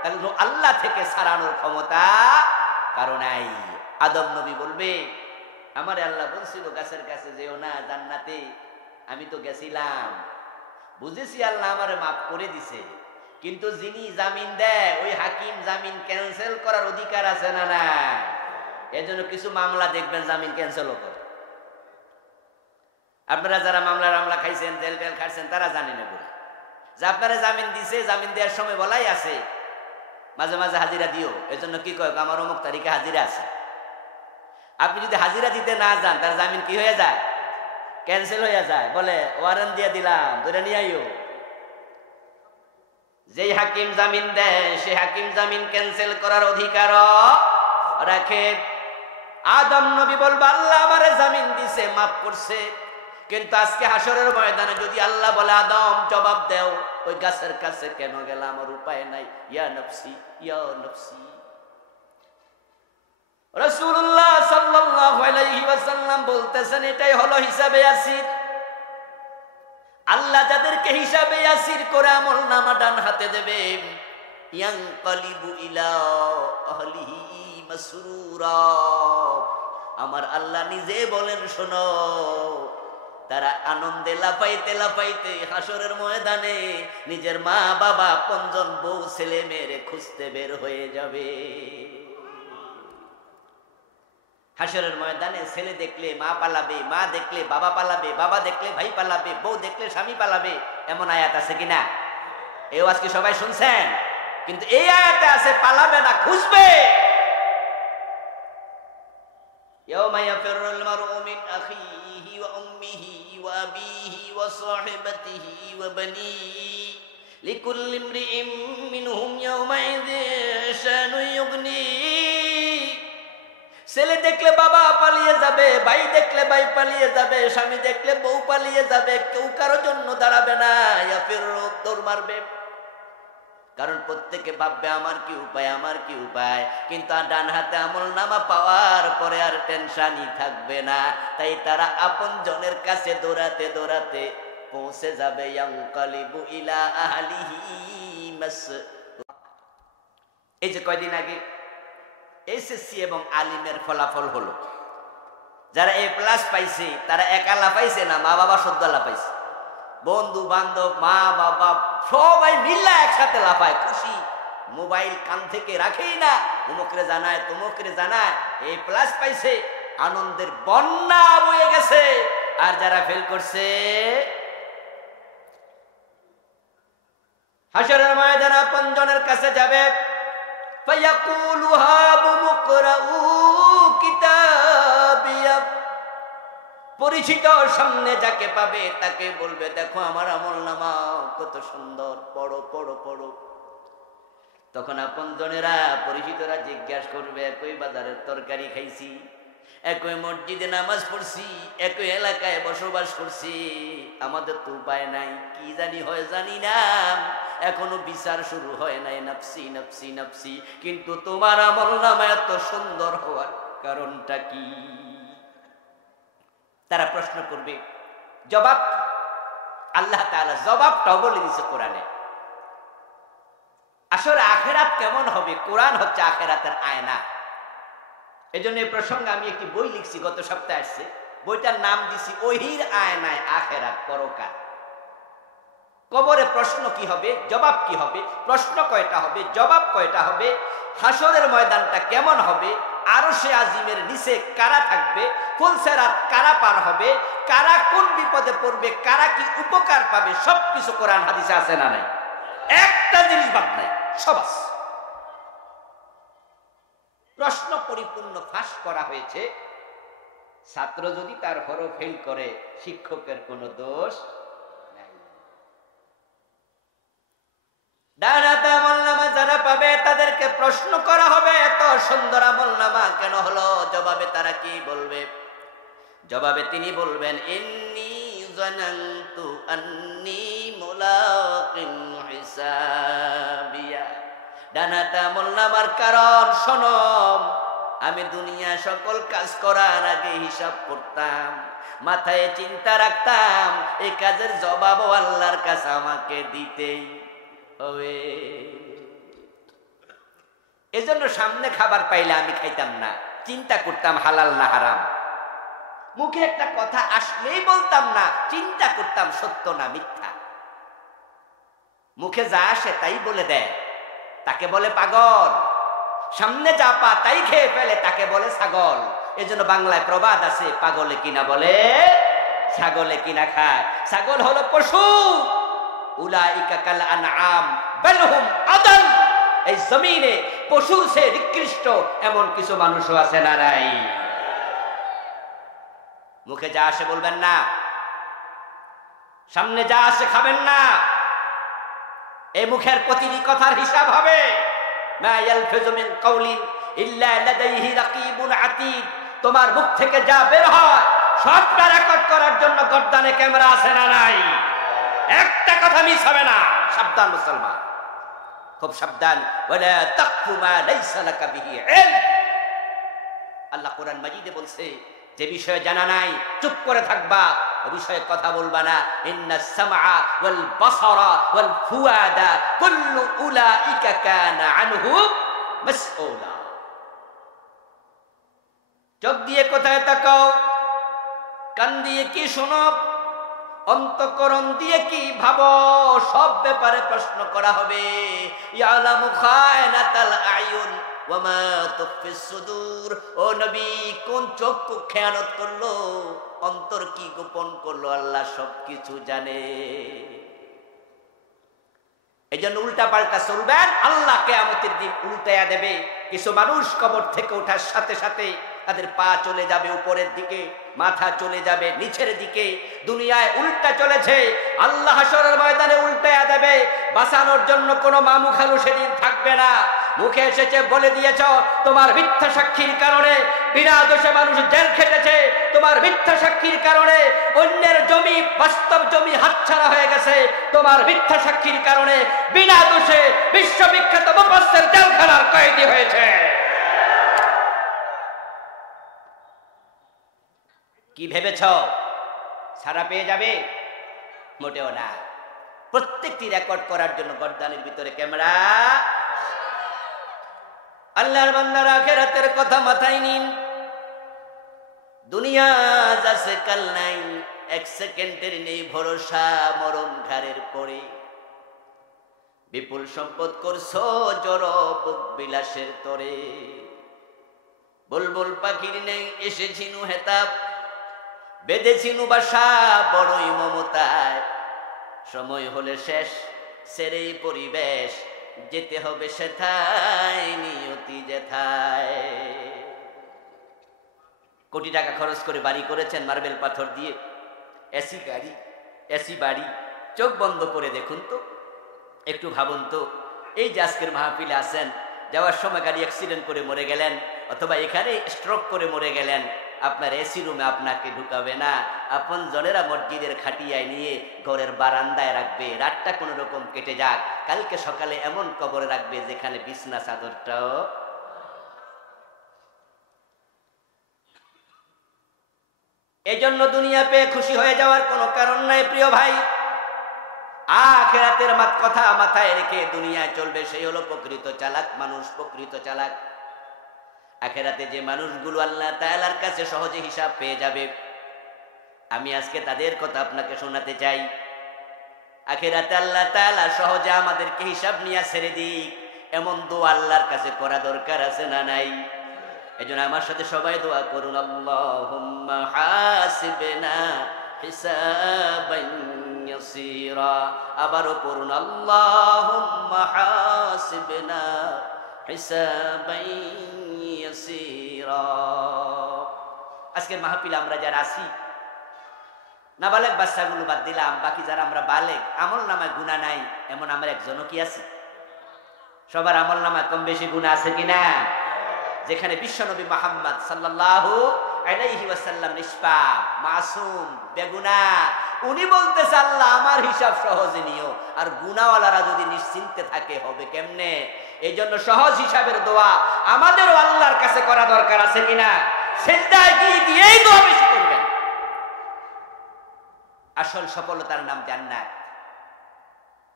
তাহলে আল্লাহ থেকে ছাড়ানোর ক্ষমতা কারো নাই। আদম নবী বলবে, আমারে আল্লাহ বলছিল গাছের কাছে যেও না, জান্নাতে আমি তো গেছিলাম, বুঝেছি আল্লাহ আমারে মাফ করে দিছে, কিন্তু যিনি জামিন দেয় ওই হাকিম জামিন ক্যান্সেল করার অধিকার আছে না? না। এজন্য কিছু মামলা দেখবেন জামিন ক্যান্সেলও করে। আপনারা যারা মামলা খাইছেন, জেল টেল খাইছেন, তারা জানেন এগুলো, যে আপনারা জামিন দিছে, জামিন দেওয়ার সময় বলাই আছে মাঝে মাঝে হাজিরা দিও। এজন্য কি কয়, আমার অমুক তারিখে হাজিরা আছে। আপনি যদি হাজিরা দিতে না যান, তার জামিন কি হয়ে যায়? ক্যান্সেল হয়ে যায়। বলে ওয়ারেন্ট দিয়ে দিলাম, ধরে নিয়ে আইও। যেই হাকিম জামিন দেয় সে হাকিম জামিন ক্যান্সেল করার অধিকার রাখে। আদম নবী বলবে, আল্লাহ আমারে জামিন দিছে, মাফ করছে, কিন্তু আজকে হাসরের ময়দানে যদি আল্লাহ বলে, আদম জবাব দেও, ওই গাছের কাছে কেন গেলাম, আমার উপায় নাই, ইয়া নফসি ইয়া নফসি। রাসূলুল্লাহ সাল্লাল্লাহু আলাইহি ওয়াসাল্লাম বলতেছেন, এটাই হলো হিসাবে ইয়াসির। আল্লাহ যাদেরকে হিসাবে ইয়াসির করে আমলনামা ডান হাতে দেবে, ইয়ানকালিবু ইলা আহলিহি মাসরুরা। আমার আল্লাহ নিজে বলেন, শোনো, তারা আনন্দে লাফাইতে লাফাইতে হাসরের ময়দানে নিজের মা বাবা, পঞ্জন বউ ছেলে মেয়েরে খুঁজতে বের হয়ে যাবে। হাসরের ময়দানে ছেলে দেখলে মা পালাবে, মা দেখলে বাবা পালাবে, বাবা দেখলে ভাই পালাবে, বউ দেখলে স্বামী পালাবে। এমন আয়াত আছে কিনা? এই ওয়াজ কি সবাই শুনছেন? কিন্তু এই আয়াতে আছে পালাবে না, খুঁজবে। ইয়াউমা ইয়াফিরুল মারউ মিন আখিহি ওয়া উম্মিহি ওয়া আবিহি ওয়া সাহিবাতিহি ওয়া বানিহি লিকুল্লি ইমরিইম মিনহুম ইয়াউমাইযিন শানুন ইউগনি। ছেলে দেখলে বাবা পালিয়ে যাবে, ভাই দেখলে ভাই পালিয়ে যাবে, স্বামী দেখলে বউ পালিয়ে যাবে, কেউ কারোর জন্য দাঁড়াবে না, দৌড় মারবে। কারণ প্রত্যেকে ভাববে আমার কি উপায়, আমার কি উপায়। কিন্তু ডান হাতে আমলনামা পাওয়ার পরে আর টেনশনই থাকবে না। তাই তারা আপন জনের কাছে দৌড়াতে দৌড়াতে পৌঁছে যাবে ইয়ানকালিবু ইলা আহলিহি মাস। এই যে কয়দিন আগে এসএসসি এবং আলিমের ফলাফল হলো, যারা A+ পাইছে তারা একা লাফাইছে না, মা বাবা সদ্য লাফাইছে, বন্ধু বান্ধব মা বাবা সবাই মিল্লা একসাথে লাফায়, খুশি, মোবাইল কান থেকে রাখেই না, অমুকরে জানায় তমুকরে জানায় A+ পাইছে, আনন্দের বন্যা বয়ে গেছে। আর যারা ফেল করছে হাসরের ময়দানে আপনজনের কাছে যাবে, ফায়াকুলু হাবু মুকরাউ কিতাবিয়া, পরিচিত সামনে যাকে পাবে তাকে বলবে দেখো আমার আমলনামা কত সুন্দর, পড়ো পড়ো পড়ো। তখন আপনজনেরা পরিচিতরা জিজ্ঞাসা করবে, একই বাজারের তরকারি খাইছি, একই মসজিদে নামাজ পড়ছি, একই এলাকায় বসবাস করছি, আমাদের তো উপায় নাই, কি জানি হয় জানি না, এখনো বিচার শুরু হয় নাই, নাফসি নাফসি নাফসি, কিন্তু তোমার আমলনামা এত সুন্দর হওয়ার কারণটা কি? তারা প্রশ্ন করবে, জবাব আল্লাহ তাআলা জবাবটাও বলে দিয়েছে কোরআনে। আসলে আখেরাত কেমন হবে, কোরআন হচ্ছে আখেরাতের আয়না। এজন্য এই প্রসঙ্গে আমি একটি বই লিখছি, গত সপ্তাহে আসছে, বইটার নাম দিছি ওহির আয়নায় আখেরাত পরকাল। কবরে প্রশ্ন কি হবে, জবাব কি হবে, প্রশ্ন কয়টা হবে, জবাব কয়টা হবে, হাসরের ময়দানটা কেমন হবে, আরশে আজিমের নিচে কারা থাকবে, ফুলসেরাত কারা পার হবে, কারা কোন বিপদে পড়বে, কারা কি উপকার পাবে, সবকিছু কোরআন হাদিসে আছে না নাই? একটা জিনিস বাদ নাই, সব আছে। প্রশ্ন পরিপূর্ণ ফাঁস করা হয়েছে। ছাত্র যদি তার হরফ ফেল করে শিক্ষকের কোনো দোষ নাই। ডানাতে আমলনামা যারা পাবে তাদেরকে প্রশ্ন করা হবে, এত সুন্দর আমলনামা কেন হলো? জবাবে তারা কি বলবে? জবাবে তিনি বলবেন, ইন্নী যানানতু আন্নী মুলাকিন হিসাবিয়া। ডানাতে আমলনামার কারণ শোনো, আমি দুনিয়া সকল কাজ করার আগে হিসাব করতাম, মাথায় চিন্তা রাখতাম এই কাজের জবাবও আল্লাহর কাছে আমাকে দিতেই হবে। এজন্য সামনে খাবার পাইলে আমি খাইতাম না, চিন্তা করতাম হালাল না হারাম। মুখে একটা কথা আসলেই বলতাম না, চিন্তা করতাম সত্য না মিথ্যা। মুখে যা আসে তাই বলে দেয়, তাকে বলে পাগল। সামনে যা পা তাই খেয়ে ফেলে, তাকে বলে ছাগল। এজন্য বাংলায় প্রবাদ আছে, পাগলে কিনা বলে ছাগলে কিনা খায়। ছাগল হলো পশু, উলাইকা কাল আনআম বাল হুম আদাল। এই জমিনে পশুর চেয়ে নিকৃষ্ট এমন কিছু মানুষও আছে না নাই? মুখে যা আসে বলবেন না, সামনে যা আসে খাবেন না। এই মুখের প্রতিটি কথার হিসাব হবে। মা ইয়ালফিযু মিন কাওলিন ইল্লা লাদাইহি রাকিবুন আতীদ। তোমার মুখ থেকে যা বের হয় সবটা রেকর্ড করার জন্য গর্দানে ক্যামেরা আছে না নাই? একটা কথা মিস হবে না। সাবধান মুসলমান, খুব সাবধান। ওয়ালা তাকফু মা লাইসা লাকা বিহি ইলম। আল্লাহ কোরআন মাজিদে বলছে, যে বিষয়ে জানা নাই চুপ করে থাকবা, ওই বিষয়ে কথা বলবা না। ইন্নাস সামআ ওয়াল বাসারা ওয়াল ফুআদা কুল্লু উলাইকা কানা আনহু মাসউলা। চোখ দিয়ে কোথায় তাকাও, কান দিয়ে কি শোনো, অন্তঃকরণ দিয়ে কি ভাবো, সব ব্যাপারে প্রশ্ন করা হবে। ইয়ালামু খায়নাতাল আয়ুন ওয়া মা তুখফিস সুদূর। ও নবী, কোন চোখ খেয়ানত করলো, অন্তর কি গোপন করলো, আল্লাহ সবকিছু জানে। এই জন্য উল্টা পাল্টা চলবেন, আল্লাহ কিয়ামতের দিন উল্টায়া দেবে। কিছু মানুষ কবর থেকে ওঠার সাথে সাথে তাদের পা চলে যাবে উপরের দিকে, মাথা চলে যাবে নিচের দিকে। দুনিয়ায় উল্টা চলেছে, আল্লাহ হাসরের ময়দানে উল্টায়া দেবে। বাঁচানোর জন্য কোনো মামু খালু সেদিন থাকবে না। মুখে এসেছে বলে দিয়েছ, তোমার মিথ্যা সাক্ষীর কারণে বিনা দোষে মানুষ জেল খেটেছে, তোমার মিথ্যা সাক্ষীর কারণে অন্যের জমি, বাস্তব জমি হাতছাড়া হয়ে গেছে, তোমার মিথ্যা সাক্ষীর কারণে বিনা দোষে বিশ্ববিখ্যাত মুফাসসির জেলখানার কয়েদি হয়েছে। কি ভেবেছ ছাড়া পেয়ে যাবে? মোটেও না। প্রত্যেকটি রেকর্ড করার জন্য গর্দানের ভিতরে ক্যামেরা। আল্লাহর বান্দারা আখিরাতের কথা মাথায় নিন। দুনিয়া যাচ্ছে কাল নাই, এক সেকেন্ডের নেই ভরসা, মরণ ঘাড়ের পরে। বিপুল সম্পদ করছো জড় বুক বিলাসের তরে। বুলবুল পাখির নেই এসেছিনু হেতাব, বেঁধেছিনু বাসা বড়ই মমতায়। সময় হলে শেষ সেরেই পরিবেশ, যেতে হবে সেথায় নিয়তি যেথায়। কোটি টাকা খরচ করে বাড়ি করেছেন মার্বেল পাথর দিয়ে, এসি গাড়ি, এসি বাড়ি। চোখ বন্ধ করে দেখুন তো, একটু ভাবুন তো, এই যে আজকের মাহফিলে আছেন, যাওয়ার সময় গাড়ি অ্যাক্সিডেন্ট করে মরে গেলেন, অথবা এখানে স্ট্রোক করে মরে গেলেন, আপনার এসি রুমে আপনাকে ঢুকাবে না, আপন জনেরা মসজিদের খাটিয়ায় নিয়ে ঘরের বারান্দায় রাখবে। রাতটা কোন রকম কেটে যাক, কালকে সকালে এমন কবরে রাখবে যেখানে বিছনা চাদরটাও। এই জন্য দুনিয়া পেয়ে খুশি হয়ে যাওয়ার কোনো কারণ নাই প্রিয় ভাই। আখিরাতের কথা মাথায় রেখে দুনিয়ায় চলবে, সেই হলো প্রকৃত চালাক মানুষ, প্রকৃত চালাক। আখিরাতে যে মানুষগুলো আল্লাহ তাআলার কাছে সহজে হিসাব পেয়ে যাবে, আমি আজকে তাদের কথা আপনাকে শোনাতে চাই। আখিরাতে আল্লাহ তাআলা সহজে আমাদেরকে হিসাব নিয়ে ছেড়ে দিক, এমন দোয়া আল্লাহর কাছে করা দরকার আছে না নাই? এজন্য আমার সাথে সবাই দোয়া করুন, আল্লাহুম্মা হাসিবনা হিসাবান ইয়াসীরা। আবারও পড়ুন, আল্লাহুম্মা হাসিবনা হিসাবান ইয়াসীরা। আজকের মাহফিলে আমরা যারা আছি, নাবালেগ বাচ্চাগুলো বাদ দিলাম, বাকি যারা আমরা বালেগ, আমল নামায় গুনাহ নাই এমন আমরা একজনও কি আছি? সবার আমল নামায় কম বেশি গুনাহ আছে কিনা? যেখানে বিশ্বনবী মুহাম্মদ সাল্লাল্লাহু আলাইহি ওয়াসাল্লাম নিষ্পাপ, মাসুম, বেগুনাহ, উনি বলতেছে আল্লাহ আমার হিসাব সহজে নিও, আর গুনাহওয়ালারা যদি নিশ্চিন্তে থাকে হবে কেমনে? এই জন্য সহজ হিসাবের দোয়া আমাদেরও আল্লাহর কাছে করা দরকার আছে কিনা? সিজদায় গিয়েই দোয়া বেশি করবেন। আসল সফলতার নাম জান্নাত,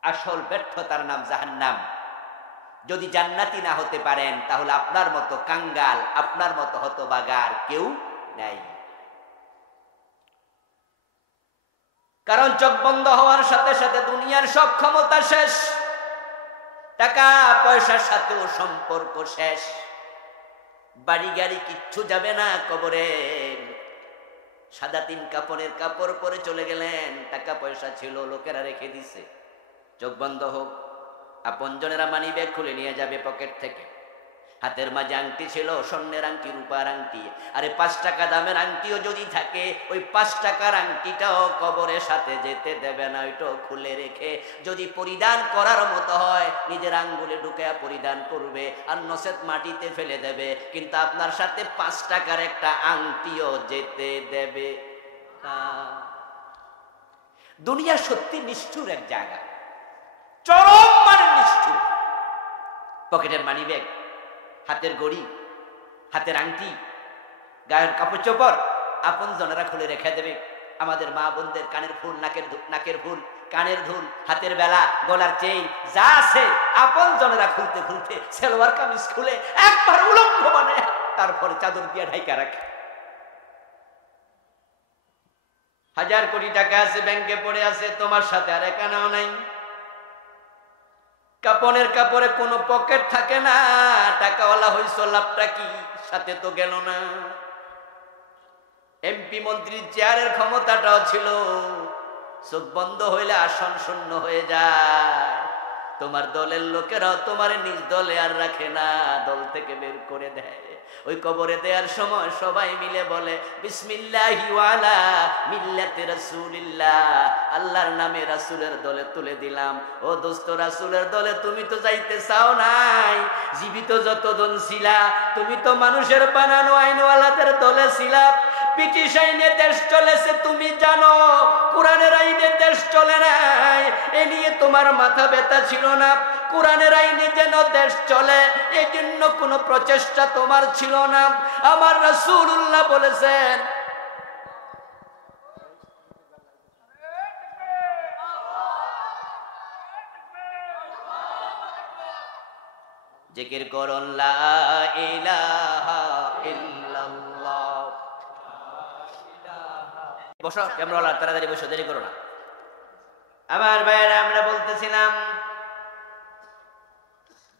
আসল ব্যর্থতার নাম জাহান্নাম। যদি জান্নাতি না হতে পারেন তাহলে আপনার মতো কাঙ্গাল, আপনার মতো হতবাগার কেউ নাই। কারণ চোখ বন্ধ হওয়ার সাথে সাথে দুনিয়ার সব ক্ষমতা শেষ, টাকা পয়সার সাথেও সম্পর্ক শেষ, বাড়ি গাড়ি কিচ্ছু যাবে না কবরে। সাদা 3 কাপড়ের কাপড় পরে চলে গেলেন, টাকা পয়সা ছিল লোকেরা রেখে দিছে, চোখ বন্ধ হোক, আপনজনেরা মানি ব্যাগ খুলে নিয়ে যাবে পকেট থেকে। হাতের মাঝে আংটি ছিল, স্বর্ণের আংটি, রূপার আংটি, আরে 5 টাকা দামের আংটিও যদি থাকে, ওই 5 টাকার আংটিটাও কবরের সাথে যেতে দেবে না, ওইটাও খুলে রেখে যদি পরিধান করার মতো হয় নিজের আঙ্গুলে ঢুকে পরিধান করবে, আর নসেত মাটিতে ফেলে দেবে, কিন্তু আপনার সাথে 5 টাকার একটা আংটিও যেতে দেবে না। দুনিয়া সত্যি নিষ্ঠুর এক জায়গা, চরম মানে নিষ্ঠুর। পকেটের মানি ব্যাগ, হাতের ঘড়ি, হাতের আংটি, গায়ের কাপড় চোপড় আপন জনেরা খুলে রেখে দেবে। আমাদের মা বোনদের কানের ফুল, নাকের ফুল, কানের দুল, হাতের বেলা, গলার চেইন যা আছে আপন জনেরা খুলতে খুলতে সেলোয়ার কামিজ খুলে একবার উলঙ্গ বানায় তারপরে চাদর দিয়ে ঢাইকা রাখে। 1000 কোটি টাকা আছে ব্যাংকে পড়ে আছে, তোমার সাথে আর একানাও নাই। কাপড়ের কাপড়ে কোনো পকেট থাকে না, টাকাওয়ালা হইছ লাভটা কি? সাথে তো গেল না। এমপি মন্ত্রীর চেয়ারের ক্ষমতাটাও ছিল, চোখ বন্ধ হইলে আসন শূন্য হয়ে যায়। তোমার দলের লোকেরাও তোমার নিজ দলে আর রাখে না, দল থেকে বের করে দেয়। ওই কবরে দেওয়ার সময় সবাই মিলে বলে বিসমিল্লাহি ওয়ালা মিল্লাতি রাসূলিল্লাহ, আল্লাহর নামে রাসূলের দলে তুলে দিলাম। ও দোস্ত, রাসূলের দলে তুমি তো যাইতে চাও নাই, জীবিত যতদিন ছিলা তুমি তো মানুষের বানানো আইনওয়ালাদের দলে ছিলা। ব্রিটিশ আইনে দেশ চলেছে তুমি জানো, কোরআনের আইনে দেশ চলে নাই, এ নিয়ে তোমার মাথা ব্যথা ছিল না। কোরআনের আইনে যেন দেশ চলে এই জন্য কোনো প্রচেষ্টা তোমার ছিল না। আমার রাসূলুল্লাহ বলেছেন জিকির করুন লা ইলাহা ইল্লাল্লাহ। বসো ক্যামেরা, তাড়াতাড়ি বসো, দেরি করো না। আমার ভাইয়েরা, আমরা বলতেছিলাম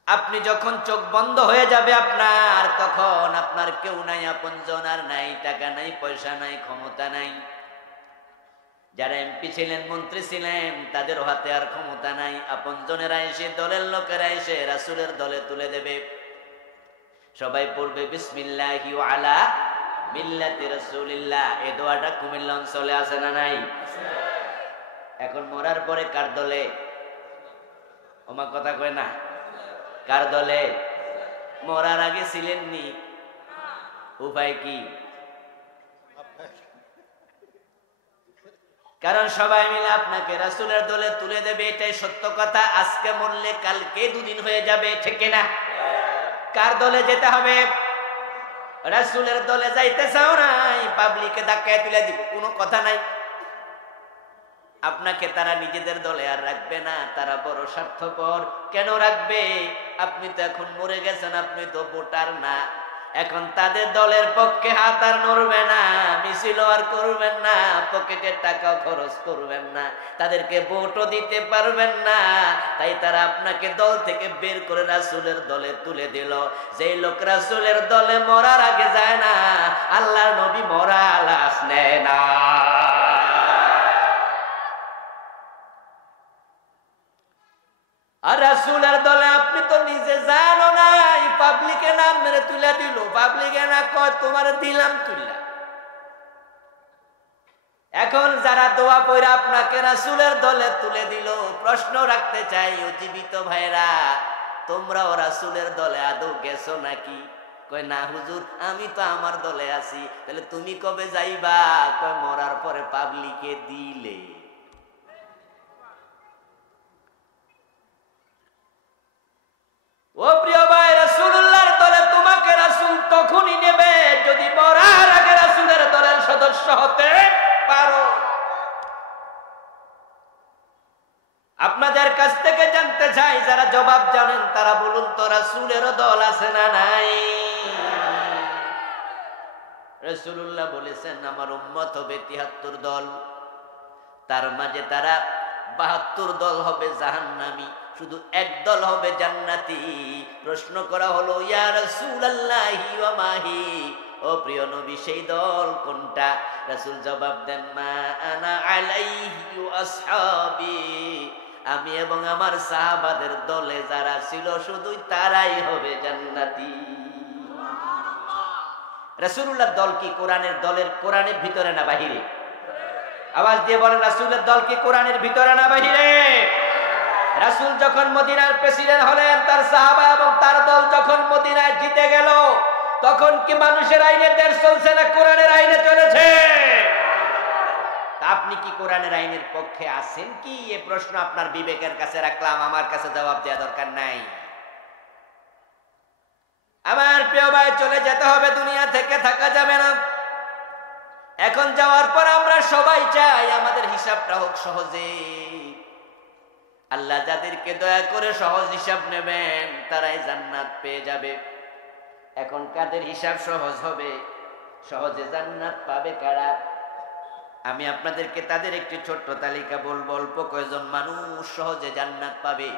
আপনি যখন চোখ বন্ধ হয়ে যাবে আপনার, তখন আপনার কেউ নাই, আপনজন আর নাই, টাকা নাই, পয়সা নাই, ক্ষমতা নাই। যারা এমপি ছিলেন, মন্ত্রী ছিলেন, তাদের হাতে আর ক্ষমতা নাই। আপনজনেরা এসে, দলের লোকেরা এসে রাসূলের দলে তুলে দেবে। সবাই পড়বে বিসমিল্লাহি ওয়া আলা মিল্লাতি রাসূলিল্লাহ। এই দোয়াটা কুমিল্লা অঞ্চলে আছে না নাই? এখন মরার পরে কার দলে? ওমা কথা কয় না, কার দলে? মরার আগে ছিলেননি, উপায় কি? কারণ সবাই মিলে আপনাকে রাসূলের দলে তুলে দেবে, এটাই সত্য কথা। আজকে মরলে কালকে দুদিন হয়ে যাবে, ঠিক না? কার দলে যেতে হবে? রাসূলের দলে যাইতে চাও নাই, পাবলিকে ধাক্কায় তুলে দিব, কোনো কথা নাই। আপনাকে তারা নিজেদের দলে আর রাখবে না, তারা বড় স্বার্থপর। কেন রাখবে? আপনি তো এখন মরে গেছেন, আপনি তো ভোটার না। এখন তাদের দলের পক্ষে হাত আর নড়বে না, মিছিল আর করবেন না, পকেটের টাকাও খরচ করবেন না, তাদেরকে ভোটও দিতে পারবেন না। তাই তারা আপনাকে দল থেকে বের করে রাসূলের দলে তুলে দিল। যেই লোক রাসূলের দলে মরার আগে যায় না, আল্লাহর নবী মরা লাশ নেয় না। আর রাসূলের দলে আপনি তো নিজে জানো নাই, পাবলিকে নাম মেরে তুলে দিল। পাবলিকে না কয় তোমার দিলাম তুইলা। এখন যারা দোয়া পড়ে আপনাকে রাসূলের দলে তুলে দিল, প্রশ্ন রাখতে চাই ও জীবিত ভাইরা, তোমরাও রাসূলের দলে আদৌ গেছো নাকি? কয় না হুজুর, আমি তো আমার দলে আছি। তাহলে তুমি কবে যাইবা? কয় মরার পরে পাবলিকে দিলে। ও প্রিয় ভাই, রাসূলুল্লাহর দলে তোমাকে রাসূল তখনই নেবে যদি মরার আগে রাসূলের দলের সদস্য হতে পারো। আপনাদের কাছ থেকে জানতে চাই, যারা জবাব জানেন তারা বলুন তো, রাসূলের দল আছে না নাই? রাসূলুল্লাহ বলেছেন আমার উম্মত হবে ৭৩ দল, তার মাঝে তারা ৭২ দল হবে জাহান্নামী, শুধু এক দল হবে জান্নাতি। প্রশ্ন করা হলো ইয়া রাসূলুল্লাহি ওয়া মাহি, ও প্রিয় নবী সেই দল কোনটা? রাসূল জবাব দেন মা আনা আলাইহি ওয়া আসহাবি, আমি এবং আমার সাহাবাদের দলে যারা ছিল শুধুই তারাই হবে জান্নাতি। রাসূলুল্লাহর দল কি কোরআনের দলের কোরআনের ভিতরে না বাহিরে? আওয়াজ দিয়ে বলেন, রাসূলের দল কি কোরআনের ভিতরে না বাহিরে? রাসূল যখন মদিনার প্রেসিডেন্ট হলেন, তার সাহাবা এবং তার দল যখন মদিনায় জিতে গেল, তখন কি মানুষের আইনে দেশ চলছে না কোরআনের আইনে চলেছে? আপনি কি কোরআনের আইনের পক্ষে আছেন কি? এই প্রশ্ন আপনার বিবেকের কাছে রাখলাম, আমার কাছে জবাব দেওয়া দরকার নাই। আমার প্রিয় ভাই, চলে যেতে হবে দুনিয়া থেকে, থাকা যাবে না। এখন যাওয়ার পর আমরা সবাই চাই আমাদের হিসাবটা হোক সহজে। আল্লাহ যাদেরকে দয়া করে সহজ হিসাব নেবেন তারাই জান্নাত পেয়ে যাবে। এখন কাদের হিসাব সহজ হবে, সহজে জান্নাত পাবে কারা? আমি আপনাদেরকে তাদের একটি ছোট্ট তালিকা বলবো, অল্প কয়েকজন মানুষ সহজে জান্নাত পাবে।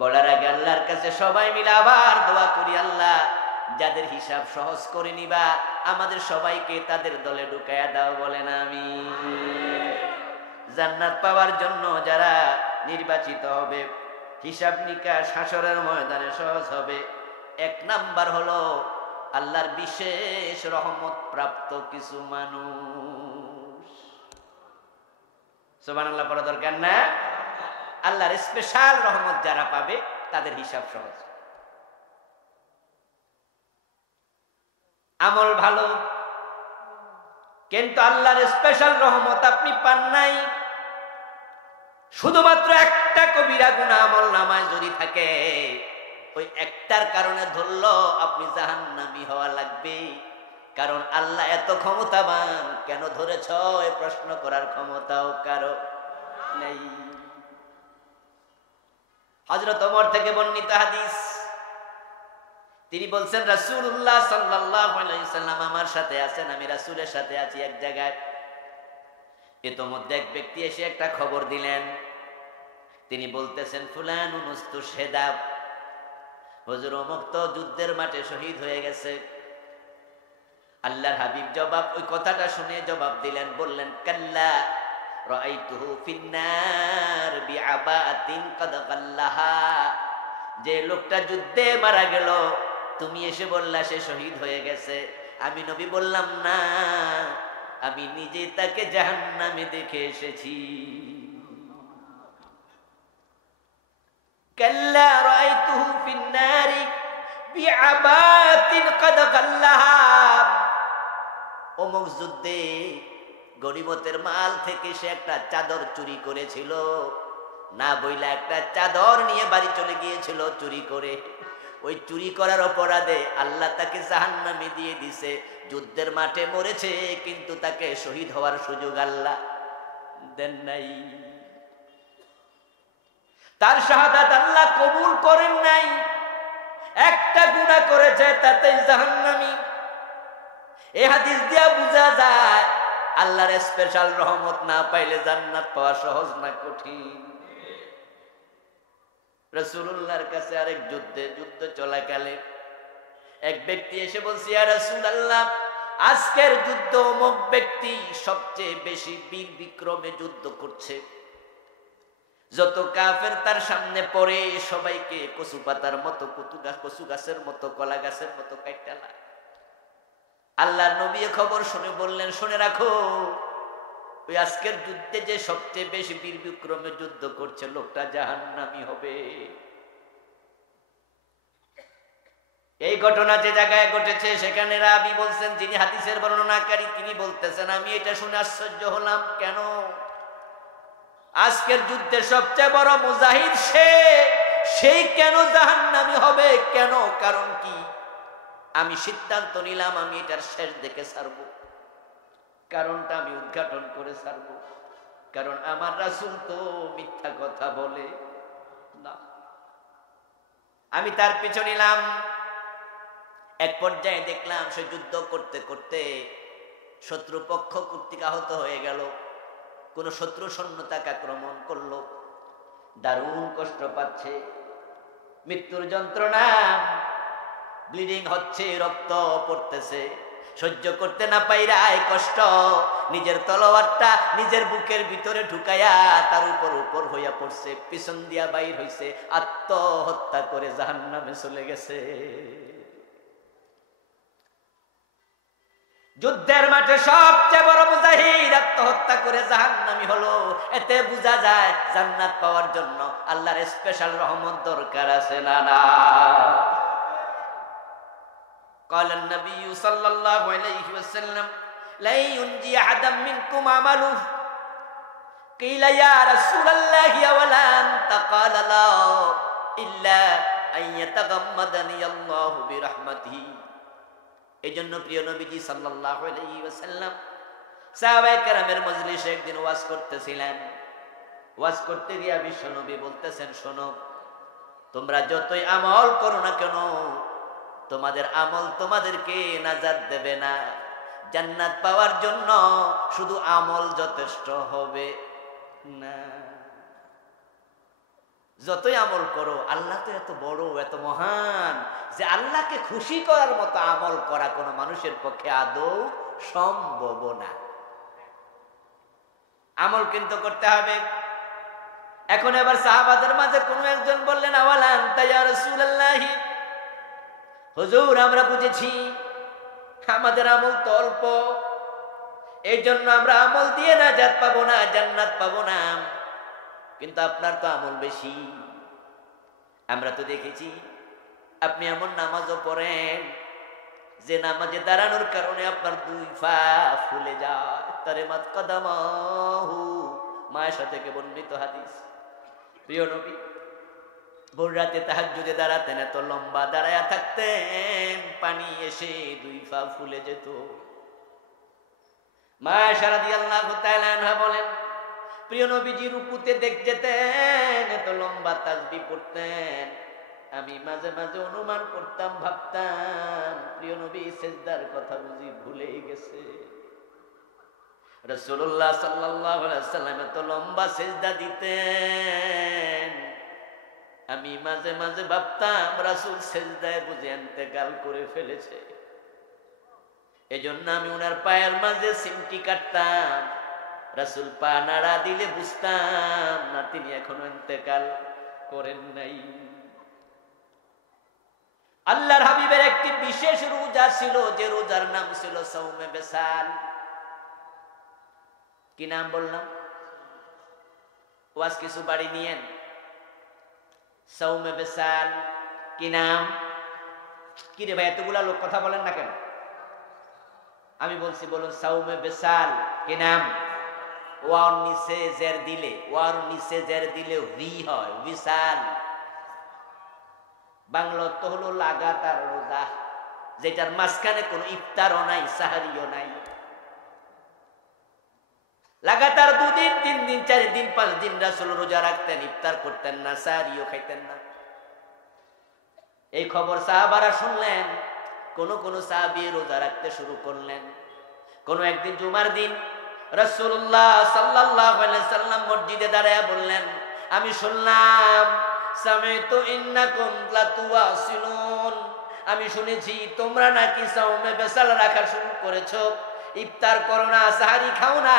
বলার আগে আল্লাহর কাছে সবাই মিলে আবার দোয়া করি, আল্লাহ যাদের হিসাব সহজ করে নিবা আমাদের সবাইকে তাদের দলে ঢুকাইয়া দাও, বলেন আমিন। জান্নাত পাওয়ার জন্য যারা নির্বাচিত হবে, হিসাব নিকাশ হাসরের ময়দানে সহজ হবে। ১ নাম্বার হলো আল্লাহর বিশেষ রহমত প্রাপ্ত কিছু মানুষ। সুবহানাল্লাহ পড়া দরকার না? আল্লাহর স্পেশাল রহমত যারা পাবে তাদের হিসাব সহজ। আমল ভালো, কিন্তু আল্লাহর স্পেশাল রহমত আপনি পান নাই। শুধুমাত্র একটা কবিরা গুনাহ আমল নামায় যদি থাকে, ওই একটার কারণে ধরলো আপনি জাহান্নামী হওয়া লাগবে। কারণ আল্লাহ এত ক্ষমতাবান, কেন ধরেছ এই প্রশ্ন করার ক্ষমতাও কারো নেই। হযরত ওমর থেকে বর্ণিত হাদিস, তিনি বলছেন রাসূলুল্লাহ সাল্লাল্লাহু আলাইহি সাল্লাম আমার সাথে আছেন, আমি রাসূলের সাথে আছি এক জায়গায়। ইতোমধ্যে এক ব্যক্তি এসে একটা খবর দিলেন। তিনি বলতেছেন ফুলানুন উস্তুশহিদা, হুজুর অমুক তো যুদ্ধের মাঠে শহীদ হয়ে গেছে। আল্লাহর হাবিব ওই কথাটা শুনে জবাব দিলেন, বললেন কাল্লা রাআইতুহু ফিন্নার বিআবাতিন কাদ গাল্লাহা। যে লোকটা যুদ্ধে মারা গেল তুমি এসে বললা সে শহীদ হয়ে গেছে, আমি নবী বললাম না, আমি নিজে তাকে জাহান্নামে দেখে এসেছি। কাল্লা রাআইতুহু ফিন্নারি বিআবাতিন কাদ গাল্লাহা। অমুক যুদ্ধে গনিমতের মাল থেকে সে একটা চাদর চুরি করেছিল, না বইলা একটা চাদর নিয়ে বাড়ি চলে গিয়েছিল চুরি করে। ওই চুরি করার অপরাধে আল্লাহ তাকে জাহান্নামে দিয়ে দিছে। যুদ্ধের মাঠে মরেছে কিন্তু তাকে শহীদ হওয়ার সুযোগ আল্লাহ দেন নাই। তার শাহাদাত আল্লাহ কবুল করেন নাই। একটা গুনাহ করেছে তাতেই জাহান্নামী। এই হাদিস দিয়া বোঝা যায় আল্লাহর স্পেশাল রহমত না পাইলে জান্নাত পাওয়া সহজ না কঠিন। রাসূলুল্লাহর কাছে আরেক যুদ্ধ চলাকালে এক ব্যক্তি এসে বলছে, ইয়া রাসূলুল্লাহ, আজকের যুদ্ধ অমুক ব্যক্তি সবচেয়ে বেশি বীর বিক্রমে যুদ্ধ করছে। যত কাফের তার সামনে পড়ে সবাইকে কচু পাতার মতো, কচু গাছের মতো, কলা গাছের মতো কাইটা লাগে। আল্লাহর নবী খবর শুনে বললেন, শুনে রাখো, ওই আজকের যুদ্ধে যে সবচেয়ে বেশি বীর বিক্রমে যুদ্ধ করছে লোকটা জাহান্নামী হবে। এই ঘটনা যে জায়গায় ঘটেছে সেখানে রাবী বলছেন, যিনি হাদিসের বর্ণনাকারী, তিনি বলতেছেন আমি এটা শুনে আশ্চর্য হলাম, কেন আজকের যুদ্ধে সবচেয়ে বড় মুজাহিদ সেই কেন জাহান্নামী হবে? কেন? কারণ কি? আমি সিদ্ধান্ত নিলাম আমি এটার শেষ দেখে ছাড়বো। কারণটা আমি উদ্ঘাটন করে ছাড়বো। কারণ আমার রাসূল তো মিথ্যা কথা বলে না। আমি তার পিছু নিলাম। এক পর্যায়ে দেখলাম সে যুদ্ধ করতে করতে শত্রুপক্ষ কর্তৃক আহত হয়ে গেল। কোন শত্রু সৈন্য তাকে আক্রমণ করলো, দারুণ কষ্ট পাচ্ছে, মৃত্যুর যন্ত্রণা, ব্লিডিং হচ্ছে, রক্ত পড়তেছে, সহ্য করতে না পাইরা এই কষ্ট নিজের তলোয়ারটা নিজের বুকের ভিতরে ঢুকাইয়া তার উপর হইয়া পড়ছে, পিছন দিয়া বাইর হইছে, আত্মহত্যা করে জাহান্নামে চলে গেছে। যুদ্ধের মাঠে সবচেয়ে বড় মুজাহিদ আত্মহত্যা করে জাহান্নামী হলো। এতে বোঝা যায় জান্নাত পাওয়ার জন্য আল্লাহর স্পেশাল রহমত দরকার আছে না না। قال النبي صلى الله عليه وسلم لا ينجي أحدا منكم عمله قيل يا رسول الله ولا أنت قال لا إلا أن يتغمدني الله برحمته। এজন্য প্রিয় নবীজি সাল্লাল্লাহু আলাইহি ওয়াসাল্লাম সাহাবায়ে কেরামের মজলিসে একদিন ওয়াজ করতেছিলেন। ওয়াজ করতে গিয়ে বিশ্ব নবী বলতেছেন, শোনো, তোমরা যতই আমল করো না কেন তোমাদের আমল তোমাদেরকে নাজাত দেবে না। জান্নাত পাওয়ার জন্য শুধু আমল যথেষ্ট হবে না। যতই আমল করো, আল্লাহ তো এত বড়, এত মহান যে আল্লাহকে খুশি করার মতো আমল করা কোনো মানুষের পক্ষে আদৌ সম্ভব না। আমল কিন্তু করতে হবে। এখন এবার সাহাবাদের মাঝে কোনো একজন বললেন, আওয়ালা আনতা ইয়া রাসূলুল্লাহ, হুজুর আমরা বুঝেছি আমাদের আমল তো অল্প, এই জন্য আমরা আমল দিয়ে নাজাত পাবো না, জান্নাত পাবো না, কিন্তু আপনার তো আমল বেশি। আমরা তো দেখেছি আপনি এমন নামাজও পড়েন যে নামাজে দাঁড়ানোর কারণে আপনার দুই পা ফুলে যায়। তারে মাত কদামাহু, মায়েশা থেকে বর্ণিত হাদিস। প্রিয় নবী ভোর রাতে তাহাজ্জুদে দাঁড়াতেন, এত লম্বা দাঁড়ায়া থাকতেন পানি এসে দুই পা ফুলে যেত। মায়েশা রাদিয়াল্লাহু তাআলা আনহা বলেন, প্রিয় নবীজি রুকুতে যেতেন, এত লম্বা তাসবিহ পড়তেন, আমি মাঝে মাঝে অনুমান করতাম, ভাবতাম প্রিয় নবী সেজদার কথা বুঝি ভুলে গেছে। রাসূলুল্লাহ সাল্লাল্লাহু আলাইহি ওয়াসাল্লাম এত লম্বা সেজদা দিতেন, আমি মাঝে মাঝে ভাবতাম রাসূল সেজদায় বুঝি ইন্তেকাল করে ফেলেছে। এজন্য আমি ওনার পায়ের মাঝে সিমটি কাটতাম, রাসূল পা নাড়া দিলে বুঝতাম না তিনি এখনো ইন্তেকাল করেন নাই। আল্লাহর হাবিবের একটি বিশেষ রোজা ছিল, যে রোজার নাম ছিল সাওমে বেসাল। কি নাম বললাম? ওয়াজ কিছু বাড়ি নিয়েন। সাওমে বেসাল কি নাম? কি রে ভাই এতগুলা লোক কথা বলেন না কেন? আমি বলছি বলুন সাওমে বেসাল কি নাম? ওয়ার নিচে জের দিলে, ওয়ার নিচে জের দিলে ভি হয়, বিশাল। বাংলা তো হলো লাগাতার রোজা, যেটার মাঝখানে কোনো ইফতারও নাই, সাহারিও নাই। লাগাতার 2 দিন 3 দিন 4 দিন 5 দিন রাসূল রোজা রাখতেন, ইফতার করতেন না, সাহারিও খাইতেন না। এই খবর সাহাবারা শুনলেন, কোন কোন সাহাবী রোজা রাখতে শুরু করলেন। কোন একদিন জুমার দিন রাসূলুল্লাহ সাল্লাল্লাহু আলাইহি সাল্লাম মসজিদে দাঁড়ায়া বললেন, আমি শুনলাম সামিতু ইন্নাকুম লাতুওয়াসিলুন, আমি শুনেছি তোমরা নাকি সাওমে বেসাল রাখা শুরু করেছো, ইফতার করো না, সাহারি খাও না।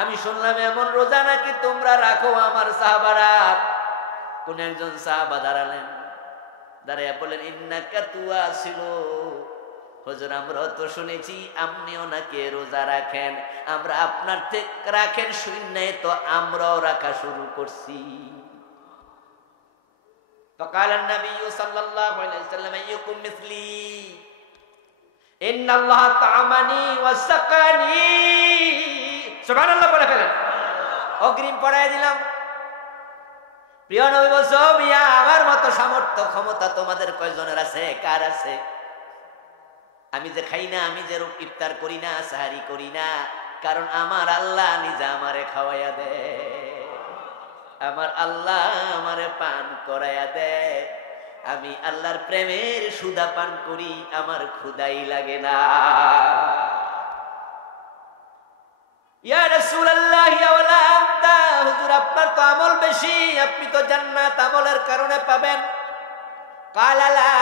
আমি শুনলাম এমন রোজা নাকি তোমরা রাখো আমার সাহাবারা। কোন একজন সাহাবা দাঁড়ালেন, দাঁড়ায়া বললেন ইন্নাকা তুওয়াসিলু, হুজুর আমরা তো শুনেছি আপনিও নাকি রোজা রাখেন, আমরা আপনার থেকে রাখেন শুনে তো আমরাও রাখা শুরু করছি। فقال النبي صلى الله عليه وسلم ايكم مثلي ان الله طعمني وسقاني। সুবহানাল্লাহ বলে ফেলেন, অগ্রিম পড়ায় দিলাম। প্রিয় নবী বলছো মিয়া আমার মতো সামর্থ্য ক্ষমতা তোমাদের কয়জনের আছে? কার আছে? আমি যে খাই না, আমি যে ইফতার করি না, সাহারি করি না, কারণ আমার আল্লাহ নিজে আমারে খাওয়াইয়া দেয়, আমার আল্লাহ আমারে পান করাইয়া দেয়। আমি আল্লাহর প্রেমের সুধা পান করি, আমার ক্ষুধাই লাগে না। ইয়া রাসূলুল্লাহ ইয়া ওয়ালা আনতা, হুজুর আপনার তো আমল বেশি, আপনি তো জান্নাত আমলের কারণে পাবেন। ক্বালা লা,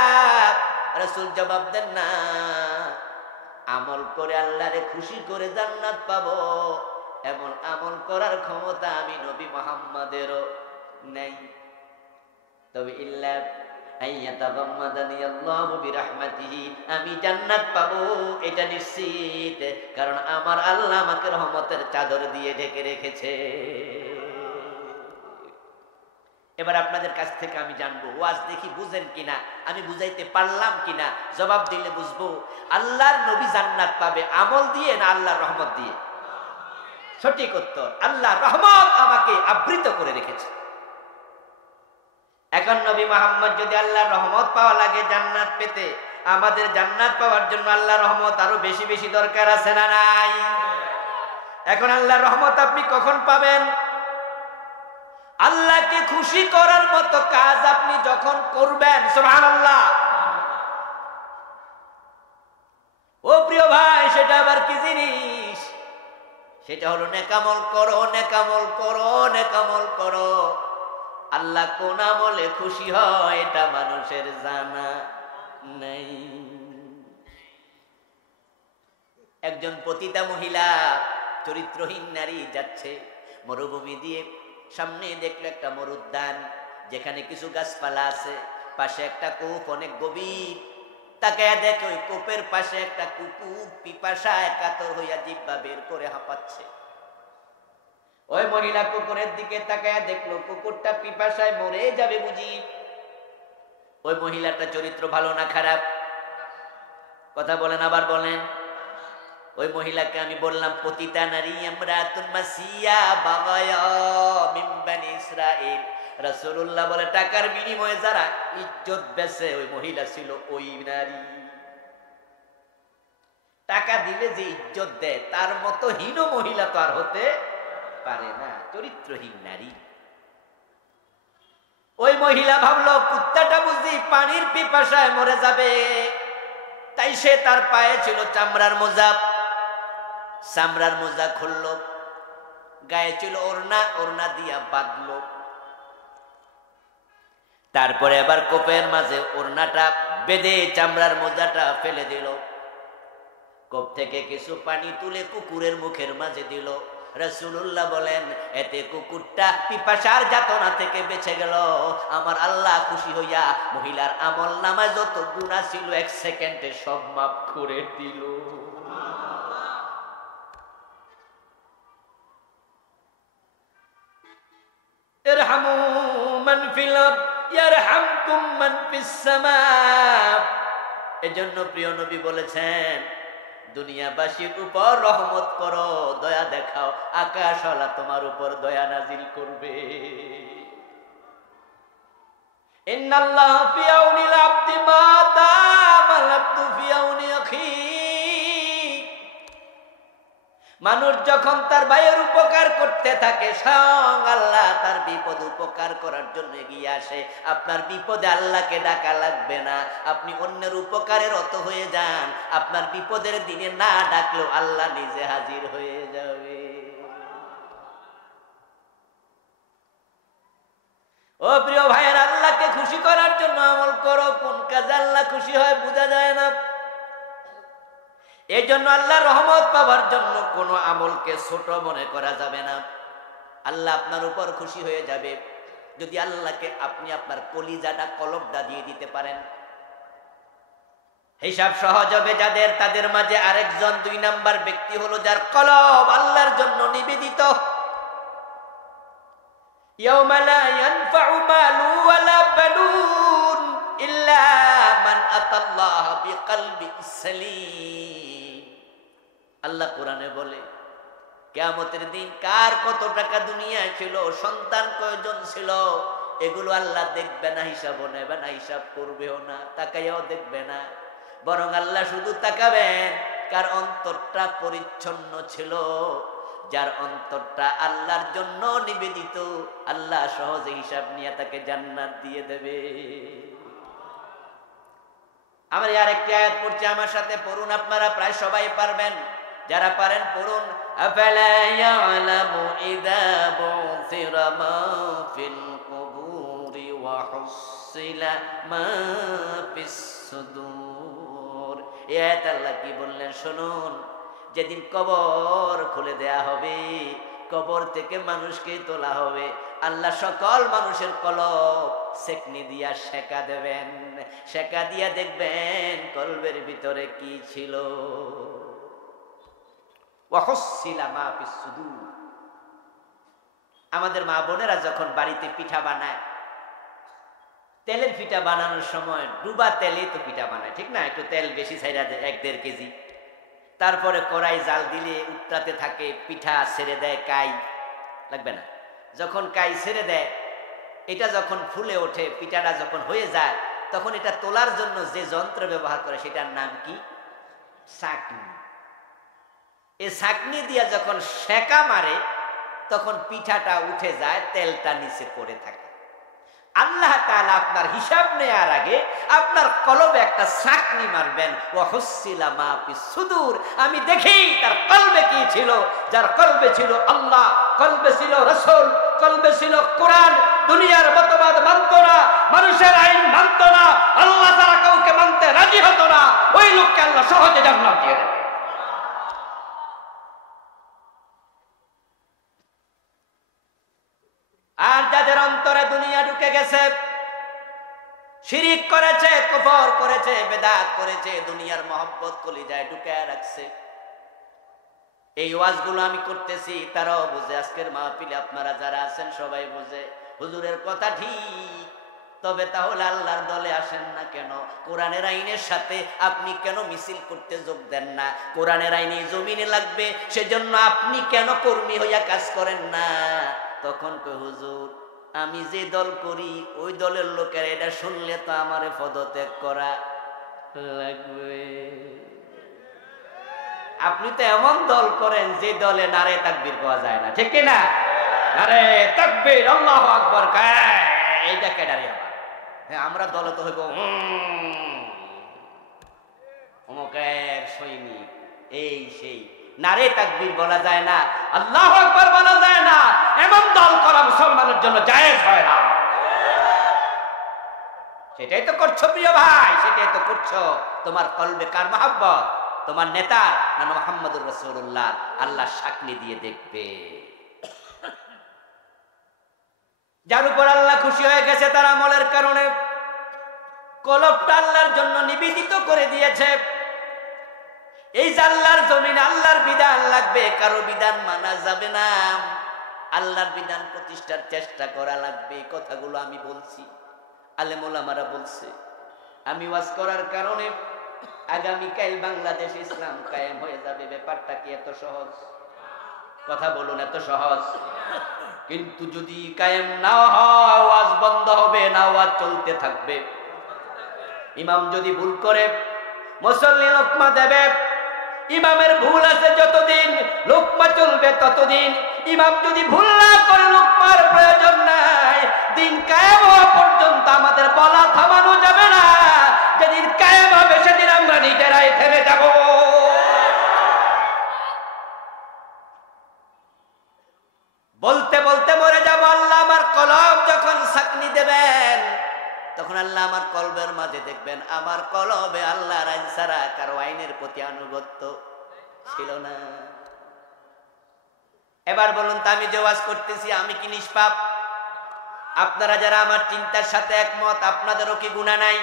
রাসূল জবাব দেন না, আমল করে আল্লাহরে খুশি করে জান্নাত পাবো এমন আমল করার ক্ষমতা আমি নবী মুহাম্মাদেরও নেই। তবে ইল্লা আইয়াতাগাম্মাদানি আল্লাহু বিরহমাতিহি, আমি জান্নাত পাবো এটা নিশ্চিত, কারণ আমার আল্লাহ আমাকে রহমতের চাদর দিয়ে ঢেকে রেখেছে। এবার আপনাদের কাছ থেকে আমি জানবো, ওয়াজ দেখি বুঝেন কিনা, আমি বুঝাইতে পারলাম কিনা। জবাব দিলে বুঝবো আল্লাহর নবী জান্নাত পাবে আমল দিয়ে না আল্লাহর রহমত দিয়ে? সঠিক উত্তর, আল্লাহর রহমত আমাকে আবৃত করে রেখেছে। এখন নবী মুহাম্মদ যদি আল্লাহর রহমত পাওয়া লাগে জান্নাত পেতে, আমাদের জান্নাত পাওয়ার জন্য আল্লাহর রহমত আরো বেশি বেশি দরকার আছে না নাই? এখন আল্লাহর রহমত আপনি কখন পাবেন? আল্লাহকে খুশি করার মতো কাজ আপনি যখন করবেন। সুবহানাল্লাহ। ও প্রিয় ভাই, সেটা আবার কি জিনিস? সেটা হলো নেকামল করো, নেকামল করো, নেকামল করো। আল্লাহ কোন আমলে খুশি হয় এটা মানুষের জানা নেই। একজন পতিতা মহিলা, চরিত্রহীন নারী যাচ্ছে মরুভূমি দিয়ে, সামনে দেখলো একটা মরুদ্যান, যেখানে কিছু গাছপালা আছে, পাশে একটা কূপ অনেক গভীর। তাকায়া দেখে ওই কূপের পাশে একটা কুকুর পিপাসায় কাতর হইয়া জিহ্বা বের করে হাঁপাচ্ছে। ওই মহিলা কুকুরের দিকে তাকায়া দেখলো কুকুরটা পিপাসায় মরে যাবে বুঝি। ওই মহিলাটা চরিত্র ভালো না খারাপ? কথা বলেন, আবার বলেন। ওই মহিলাকে আমি বললাম পতিতা নারী, ইমরাতুন মাসিয়া বাগায়া মিন বানি ইসরাইল। রাসূলুল্লাহ বলে টাকার বিনিময়ে যারা ইজ্জত বেচে ওই মহিলা ছিল ওই নারী। টাকা দিলে যে ইজ্জত দেয় তার মতো হীন মহিলা তো আর হতে পারে না, চরিত্রহীন নারী। ওই মহিলা ভাবলো কুত্তাটা বুঝি পানির পিপাসায় মরে যাবে, তাই সে তার পায়ে ছিল চামড়ার মোজা, চামড়ার মোজা খুললো, গায়ে ছিল ওড়না, ওড়না দিয়া বাঁধলো। তারপরে আবার কোপের মাঝে ওড়নাটা বেঁধে চামড়ার মোজাটা ফেলে দিল। কোপ থেকে কিছু পানি তুলে কুকুরের মুখের মাঝে দিল। রাসূলুল্লাহ বলেন, এতে কুকুরটা পিপাসার যাতনা থেকে বেঁচে গেল। আমার আল্লাহ খুশি হইয়া মহিলার আমল নামায় যত গুনাহ ছিল 1 সেকেন্ডে সব মাফ করে দিল। ইরহামু মান ফিল আরদ ইয়ারহামকুম মান ফিস সামা। এজন্য প্রিয় নবী বলেছেন, দুনিয়াবাসীর উপর রহমত করো, দয়া দেখাও, আকাশওয়ালা তোমার উপর দয়া নাজিল করবে। ইন্নাল্লাহা ফি আউনিল আবদি মা দামাল আবদু ফি আউনি আখি। মানুষ যখন তার ভাইয়ের উপকার করতে থাকে, স্বয়ং আল্লাহ তার বিপদ উপকার করার জন্য এগিয়ে আসে। আপনার বিপদে আল্লাহকে ডাকা লাগবে না, আপনি অন্যের উপকারে রত হয়ে যান। আপনার বিপদের দিনে না ডাকলেও আল্লাহ নিজে হাজির হয়ে যাবে। ও প্রিয় ভাইয়ের, আল্লাহকে খুশি করার জন্য আমল করো। কোন কাজে আল্লাহ খুশি হয় বোঝা যায় না। এই জন্য আল্লাহ রহমত পাওয়ার জন্য কোনো আমলকে ছোট মনে করা যাবে না। আল্লাহ আপনার উপর খুশি হয়ে যাবে যদি আল্লাহকে আপনি আপনার কলিজাটা, কলবটা দিয়ে দিতে পারেন। হিসাব সহজ হবে যাদের, তাদের মাঝে আরেকজন 2 নাম্বার ব্যক্তি হলো যার কলব আল্লাহর জন্য নিবেদিত। ইয়াউমা লা ইয়ানফাউ মালু ওয়ালা বানুন ইল্লা মান আতাল্লাহ বিকলবিন সালিম। আল্লাহ কোরআনে বলে, কিয়ামতের দিন কার কত টাকা দুনিয়ায় ছিল, সন্তান কয়জন ছিল, এগুলো আল্লাহ দেখবে না, হিসাবও নেবে না, হিসাব করবেও না, তাকাইয়াও দেখবে না। বরং আল্লাহ শুধু তাকাবেন কার অন্তরটা পরিচ্ছন্ন ছিল। যার অন্তরটা আল্লাহর জন্য নিবেদিত, আল্লাহ সহজে হিসাব নিয়ে তাকে জান্নাত দিয়ে দেবে। আমার আরেকটি আয়াত পড়ছি, আমার সাথে পড়ুন, আপনারা প্রায় সবাই পারবেন, যারা পারেন পড়ুন। আফালা ইয়ালামু ইযা বুসিরা মা ফিল কুবুরি ওয়া হুসিলা মা ফিস সুদূর। এই আয়াত আল্লাহ কি বললেন শুনুন। যেদিন কবর খুলে দেয়া হবে, কবর থেকে মানুষকে তোলা হবে, আল্লাহ সকল মানুষের কলব সেকনি দিয়া সেকা দেবেন। সেকা দিয়া দেখবেন কলবের ভিতরে কি ছিল। আমাদের মা বোনেরা যখন বাড়িতে পিঠা বানায়, তেলের পিঠা বানানোর সময় ডুবা তেলে তো পিঠা বানায়, ঠিক না? একটু তেল বেশি ছাইড়া দেয়, 1-1.5 কেজি। তারপরে কড়াই জাল দিলে উত্তাতে থাকে, পিঠা ছেড়ে দেয়, কাই লাগবে না। যখন কাই ছেড়ে দেয়, এটা যখন ফুলে ওঠে, পিঠাটা যখন হয়ে যায়, তখন এটা তোলার জন্য যে যন্ত্র ব্যবহার করে সেটার নাম কি? ছাঁকনি। এই ছাঁকনি দিয়া যখন সেকা মারে, তখন পিঠাটা উঠে যায়, তেলটা নিচে পড়ে থাকে। আল্লাহ তাআলা আপনার হিসাব নেয়ার আগে আপনার কলবে একটা ছাঁকনি মারবেন। ওয়া হুসিলা মা ফিস সুদূর। আমি দেখি তার কলবে কি ছিল। যার কলবে ছিল আল্লাহ, কলবে ছিল রাসূল, কলবে ছিল কোরআন, দুনিয়ার মতবাদ মানত না, মানুষের আইন মানত না, আল্লাহ তাআলা কাউকে মানতে রাজি হতো না, ওই লোককে আল্লাহ সহজে জান্নাত দিয়ে দেবে। আর যাদের অন্তরে দুনিয়া ঢুকে গেছে, শিরিক করেছে, কুফর করেছে, বেদাত করেছে, দুনিয়ার মহব্বত কলিজায় ঢুকায় রাখছে, এই ওয়াজগুলো আমি করতেছি তারাও বুঝে। আজকের মাহফিলে আপনারা যারা আছেন সবাই বুঝে হুজুরের কথা ঠিক, তবে তাহলে আল্লাহর দলে আসেন না কেন? কোরআনের আইনের সাথে আপনি কেন মিছিল করতে যোগ দেন না? কোরআনের আইনে জমিনে লাগবে, সেজন্য আপনি কেন কর্মী হইয়া কাজ করেন না? তখন কই হুজুর আমি যে দল করি ওই দলের লোকেরা এটা শুনলে তো আমারে পদত্যাগ করা লাগবে। আপনি তো এমন দল করেন যে দলে নারে তাকবীর পাওয়া যায় না, ঠিক না? নারে তাকবীর, আল্লাহু আকবার, এইটা ক্যাডারে আবার। হ্যাঁ, আমরা দলে তো হইব অমুকের সৈনিক, এই সেই। নারে তাকবীর বলা যায় না, আল্লাহু আকবার বলা যায় না, এমন দল করা মুসলমানের জন্য জায়েজ হয় না। সেটাই তো করছো প্রিয় ভাই, সেটাই তো করছো। তোমার কলবে কার মহব্বত? তোমার নেতা না মুহাম্মদুর রাসূলুল্লাহ? আল্লাহ সাকনি দিয়ে দেখবে। যার উপর আল্লাহ খুশি হয়ে গেছে তার আমলের কারণে কলবটা আল্লাহর জন্য নিবেদিত করে দিয়েছে। এই যে আল্লাহর জমিনে আল্লাহর বিধান লাগবে, কারো বিধান মানা যাবে না। আল্লাহর বিধান প্রতিষ্ঠার চেষ্টা করা লাগবে। কথাগুলো আমি বলছি, আলেম ওলামারা বলছে। আমি ওয়াজ করার কারণে আগামীকাল বাংলাদেশ ইসলাম কায়েম হয়ে যাবে। ব্যাপারটা কি এত সহজ? কথা বলুন, এত সহজ? কিন্তু যদি কায়েম না হয়, ওয়াজ বন্ধ হবে না, ওয়াজ চলতে থাকবে। ইমাম যদি ভুল করে মুসল্লি লোকমা দেবে। ইমামের ভুল আছে যতদিন, লোকমা চলবে ততদিন। ইমাম যদি ভুল না করে, লোকমার প্রয়োজন নাই। দিন কায়েম হওয়া পর্যন্ত আমাদের বলা থামানো যাবে না। যেদিন কায়েম হবে সেদিন আমরা নিজেরাই থেমে যাব। বলতে বলতে মরে যাব। আল্লাহ আমার কলব যখন সাকনি দেবেন, তখন আল্লাহ আমার কলবের মাঝে দেখবেন আমার কলবে আল্লাহর আইন ছাড়া কারো আইনের প্রতি আনুগত্য ছিল না। এবার বলুন তো, আমি যে ওয়াজ করতেছি আমি কি নিষ্পাপ? আপনারা যারা আমার চিন্তার সাথে একমত, আপনাদেরও কি গুনাহ নাই?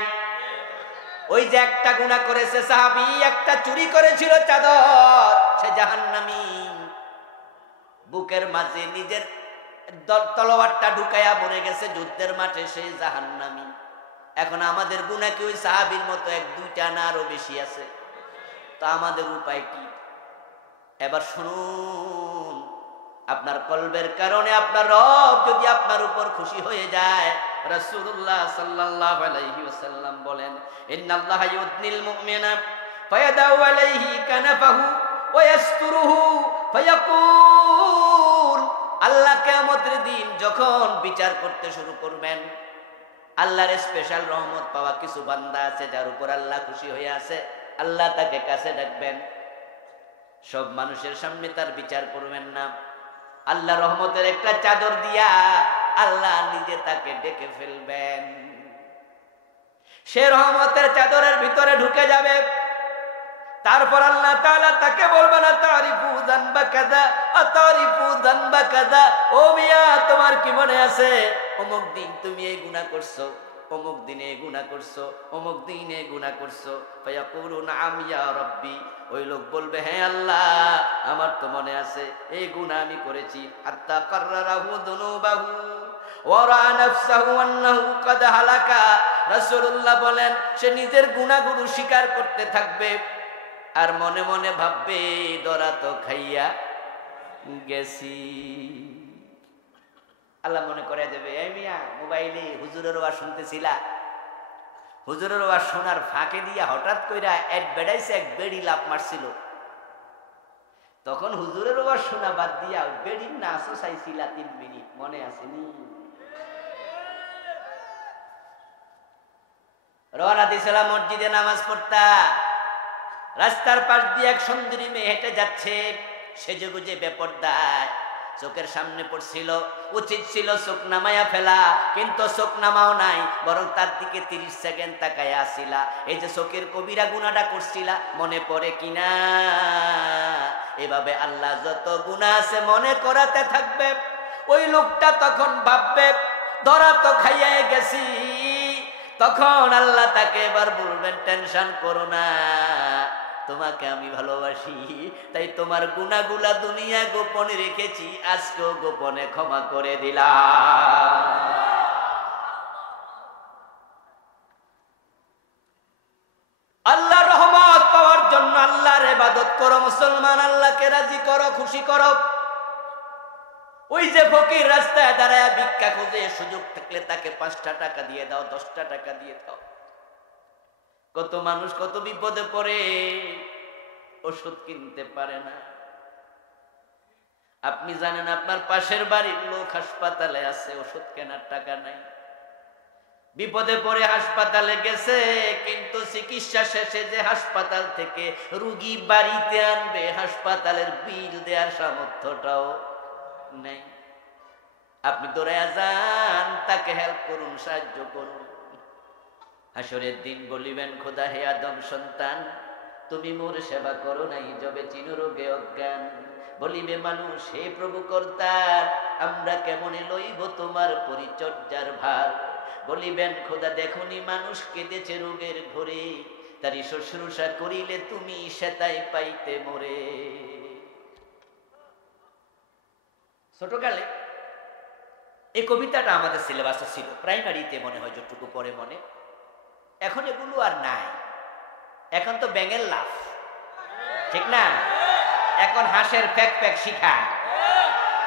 ওই যে একটা গুনাহ করেছে সাহাবী, একটা চুরি করেছিল চাদর, সে জাহান্নামী। বুকের মাঝে নিজের তলোয়ারটা ঢুকাইয়া মরে গেছে যুদ্ধের মাঠে, সে জাহান্নামী। এখন আমাদের গুনাহ কি ওই সাহাবীর মতো এক দুইটা না আরো বেশি আছে? তো আমাদের উপায় কি? এবার শুনুন, আপনার কলবের কারণে আপনার রব যদি আপনার উপর খুশি হয়ে যায়, রাসূলুল্লাহ সাল্লাল্লাহু আলাইহি ওয়াসাল্লাম বলেন, ইন্নাল্লাহা ইউদনিল মুমিনা ফায়াদাউ আলাইহি কানাফাহু ওয়া ইয়াসতুরুহু ফায়াকুল। আল্লাহ কিয়ামতের দিন যখন বিচার করতে শুরু করবেন, আল্লাহর স্পেশাল রহমত পাওয়া কিছু বান্দা আছে যার উপর আল্লাহ খুশি হয়ে আছে। আল্লাহ তাকে কাছে ডাকবেন, সব মানুষের সামনে তার বিচার করবেন না। আল্লাহ রহমতের একটা চাদর দিয়া আল্লাহ নিজে তাকে ডেকে ফেলবেন। সে রহমতের চাদরের ভিতরে ঢুকে যাবে। তারপর আল্লাহ তাআলা তাকে বলবেন, তারিফু যানবা কাযা আতারিফু যানবা কাযা। ও মিয়া, তোমার কি মনে আছে অমুক দিন তুমি এই গুনাহ করছো, অমুক দিনে গুনাহ করছো, অমুক দিনে গুনাহ করছো? ফায়াকুলু নাআম ইয়া রাব্বি। ওই লোক বলবে, হ্যাঁ আল্লাহ, আমার তো মনে আছে এই গুনাহ আমি করেছি। হাত্তা কাররাহু যুনুবাহু ওয়া রা নাফসাহু আন্নাহু কাদ হালাকা। রাসূলুল্লাহ বলেন, সে নিজের গুনাহগুলো স্বীকার করতে থাকবে আর মনে মনে ভাববে, দরা তো খাইয়া গেছি। আল্লাহ মনে করে দেবে, এই মিয়া, মোবাইলে হুজুরের ওয়াজ শুনতেছিলা, হুজুরের ওয়াজ শোনার ফাঁকে দিয়া হঠাৎ কইরা অ্যাডভার্টাইজে এক বেড়ি লাভ মারছিল, তখন হুজুরের ওয়াজ শোনা বাদ দিয়া বেড়ির নাচও চাইছিলা 3 মিনিট, মনে আসেনি? রওনা দিছিলাম মসজিদে নামাজ পড়তা। রাস্তার পাশ দিয়ে এক সুন্দরী মেয়ে হেঁটে যাচ্ছে, সেজে গুজে বেপরদায়। চোখের সামনে পড়ছিল, উচিত ছিল চোখ নামাইয়া ফেলা, কিন্তু চোখ নামাও নাই, বরং তার দিকে 30 সেকেন্ড তাকায়া আসিলা। এই যে চোখের কবিরা গুনাহটা করছিলা, মনে পড়ে কিনা? এভাবে আল্লাহ যত গুনাহ আছে মনে করাতে থাকবে। ওই লোকটা তখন ভাববে, ধরা তো খাইয়া গেছি। তখন আল্লাহ তাকে এবার বলবেন, টেনশন করো না, তোমাকে আমি ভালোবাসি, তাই তোমার গুনাহগুলা দুনিয়া গোপনে রেখেছি, আজকেও গোপনে ক্ষমা করে দিলাম। আল্লাহর রহমত পাওয়ার জন্য আল্লাহর ইবাদত করো মুসলমান, আল্লাহকে রাজি করো, খুশি করো। ওই যে ফকির রাস্তায় দাঁড়ায় ভিক্ষা খুঁজে, সুযোগ থাকলে তাকে 5টা টাকা দিয়ে দাও, 10টা টাকা দিয়ে দাও। কত মানুষ কত বিপদে পড়ে, ওষুধ কিনতে পারে না। আপনি জানেন আপনার পাশের বাড়ির লোক হাসপাতালে আছে, ওষুধ কেনার টাকা নাই। বিপদে পড়ে হাসপাতালে গেছে, কিন্তু চিকিৎসা শেষে যে হাসপাতাল থেকে রুগী বাড়িতে আনবে, হাসপাতালের বিল দেওয়ার সামর্থ্যটাও নেই। আপনি দৌড়াইয়া যান, তাকে হেল্প করুন, সাহায্য করুন। হাসরের দিন বলিবেন, খোদা হে আদম সন্তান, তুমি মোর সেবা করো নাই, যবে চিন রোগে অজ্ঞান। বলিবে মানুষ, হে প্রভু কর্তার, আমরা কেমনে লইব তোমার পরিচর্যার ভার। বলিবেন, খোদা দেখনি মানুষ কেঁদেছে রোগের ঘরে, তারি শুশ্রূষা করিলে তুমি সেতাই পাইতে মোরে। ছোটকালে এই কবিতাটা আমাদের সিলেবাসে ছিল, প্রাইমারিতে মনে হয় যতটুকু পরে মনে। এখন এগুলো আর নাই, এখন তো ব্যাঙের লাভ, ঠিক না? এখন হাঁসের প্যাক প্যাক শিখায়,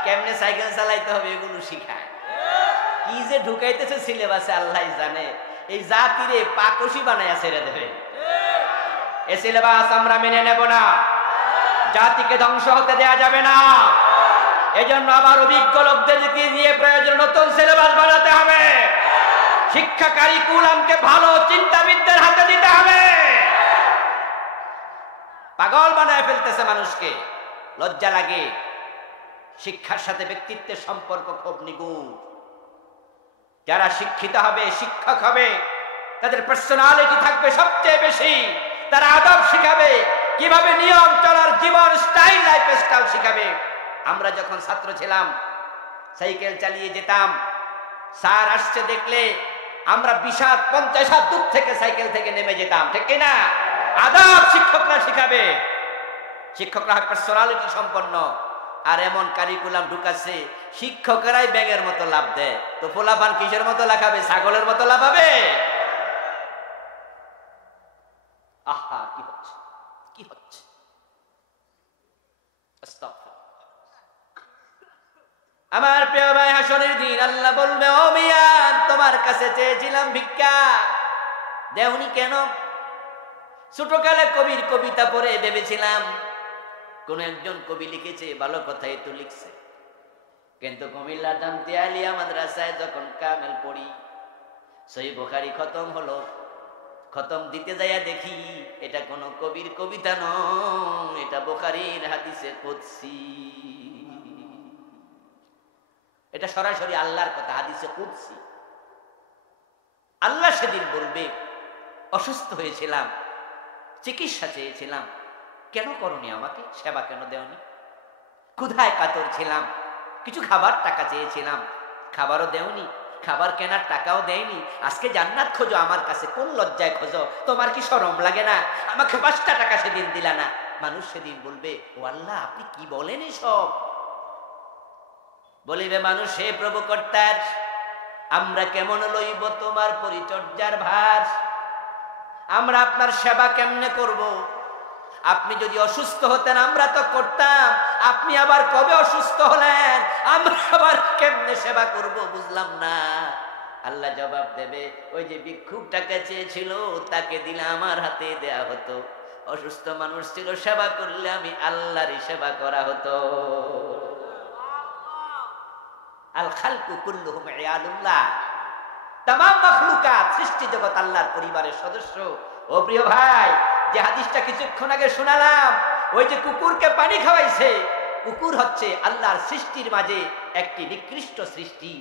কেমনে সাইকেল চালাইতে হবে এগুলো শিখায়। কি যে ঢুকাইতেছে সিলেবাসে আল্লাহ জানে। এই জাতিরে পাকশি বানাইয়া ছেড়ে দেবে। এই সিলেবাস আমরা মেনে নেব না, জাতিকে ধ্বংস হতে দেয়া যাবে না। এজন্য আবার অভিজ্ঞ লোকদেরকে দিয়ে প্রয়োজন নতুন সিলেবাস বানাতে হবে। শিক্ষা কারিকুলামকে ভালো চিন্তাবিদদের হাতে দিতে হবে। পাগল বানায় ফেলতেছে মানুষকে, লজ্জা লাগে। শিক্ষার সাথে ব্যক্তিত্বের সম্পর্ক খুব নিগুড়। যারা শিক্ষিত হবে, শিক্ষক হবে, তাদের পার্সোনালিটি থাকবে সবচেয়ে বেশি। তারা আদব শিখাবে, কিভাবে নিয়ম চলার জীবন স্টাইল, লাইফ স্টাইল শিখাবে। আমরা যখন ছাত্র ছিলাম সাইকেল চালিয়ে যেতাম, স্যার আসছে দেখলে আমরা 20-50 হাত দূর থেকে সাইকেল থেকে নেমে যেতাম, ঠিক কিনা? আদব শিক্ষকরা শিখাবে। শিক্ষকরা পার্সোনালিটি সম্পন্ন। আর এমন কারিকুলাম ঢুকাচ্ছে, শিক্ষকেরাই ব্যাঙের মতো লাভ দেয়, তো পোলাপান কিসের মতো লাগাবে? ছাগলের মতো লাভাবে। আহা, কি হচ্ছে, কি হচ্ছে! আমার প্রিয় ভাই, হাসরের দিন আল্লাহ বলবে, ও মিয়া, তোমার কাছে চেয়েছিলাম ভিক্ষা, দেওনি কেন? ছোটকালে কবির কবিতা পড়ে ভেবেছিলাম কোন একজন কবি লিখেছে, ভালো কথাই তো লিখছে। কিন্তু কুমিল্লা জামতি আলিয়া মাদ্রাসায় যখন কামেল পড়ি, সহিহ বুখারী খতম হলো, খতম দিতে যাইয়া দেখি এটা কোন কবির কবিতা নয়, এটা বুখারীর হাদিসে কুদসি। এটা সরাসরি আল্লাহর কথা, হাদিসে কুদসি। আল্লাহ সেদিন বলবে, অসুস্থ হয়েছিলাম, চিকিৎসা চেয়েছিলাম, কেন করনি আমাকে? সেবা কেন দেওনি? ক্ষুধায় কাতর ছিলাম, কিছু খাবার টাকা চেয়েছিলাম, খাবারও দেওনি, খাবার কেনার টাকাও দেয়নি। আজকে জান্নাত খোঁজো আমার কাছে, কোন লজ্জায় খোঁজো? তোমার কি শরম লাগে না? আমাকে 5টা টাকা সেদিন দিলা না। মানুষ সেদিন বলবে, ও আল্লাহ, আপনি কি বলেন এসব? বলিবে মানুষ, হে প্রভু কর্তার, আমরা কেমন লইব তোমার পরিচর্যার ভার? আমরা আপনার সেবা কেমনে করব? আপনি যদি অসুস্থ হতেন আমরা তো করতাম, আপনি আবার কবে অসুস্থ হলেন? আমরা আবার কেমনে সেবা করব? বুঝলাম না। আল্লাহ জবাব দেবে, ওই যে ভিক্ষুক টাকা চেয়েছিল তাকে দিলে আমার হাতে দেয়া হতো। অসুস্থ মানুষ ছিল, সেবা করলে আমি আল্লাহরই সেবা করা হতো। আল খালকু কুল্লুহুম ইয়ালুল্লাহ, তামাম মাখলুকাত সৃষ্টি জগৎ আল্লাহর পরিবারের সদস্য। ও প্রিয় ভাই, যে হাদিসটা কিছুক্ষণ আগে শোনালাম, ওই যে কুকুরকে পানি খাওয়াইছে, কুকুর হচ্ছে আল্লাহর সৃষ্টির মাঝে একটি নিকৃষ্ট সৃষ্টি।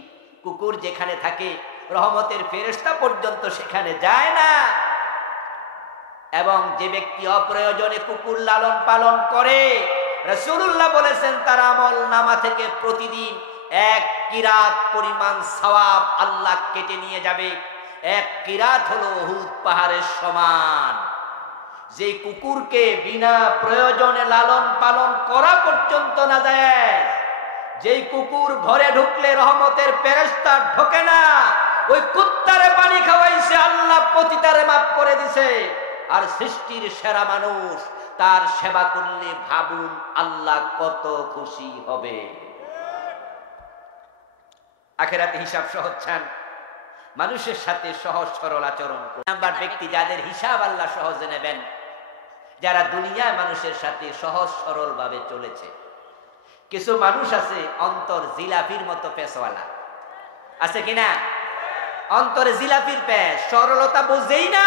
কুকুর যেখানে থাকে রহমতের ফেরেশতা পর্যন্ত সেখানে যায় না। এবং যে ব্যক্তি অপ্রয়োজনে কুকুর লালন পালন করে, রাসূলুল্লাহ বলেছেন তার আমল নামা থেকে প্রতিদিন 1 কিরাত পরিমাণ সওয়াব আল্লাহ কেটে নিয়ে যাবে। 1 কিরাত হলো উহুদ পাহাড়ের সমান। যে কুকুরকে বিনা প্রয়োজনে লালন পালন করা পর্যন্ত না যায়, যেই কুকুর ঘরে ঢুকলে রহমতের ফেরেশতা ঢোকে না, ওই কুত্তারে পানি খাওয়াইছে, আল্লাহ পতিতারে মাফ করে দিছে। আর সৃষ্টির সেরা মানুষ, তার সেবা করলে ভাবুন আল্লাহ কত খুশি হবে। আখিরাতে হিসাব সহজ চান, মানুষের সাথে সহজ সরল আচরণ করুন। নাম্বার ব্যক্তি যাদের হিসাব আল্লাহ সহজে নেবেন, যারা দুনিয়ায় মানুষের সাথে সহজ সরল ভাবে চলেছে। কিছু মানুষ আছে অন্তর জিলাপির মতো পেছওয়ালা, আছে কিনা? অন্তরে জিলাপির প্যাঁচ, সরলতা বুঝেই না,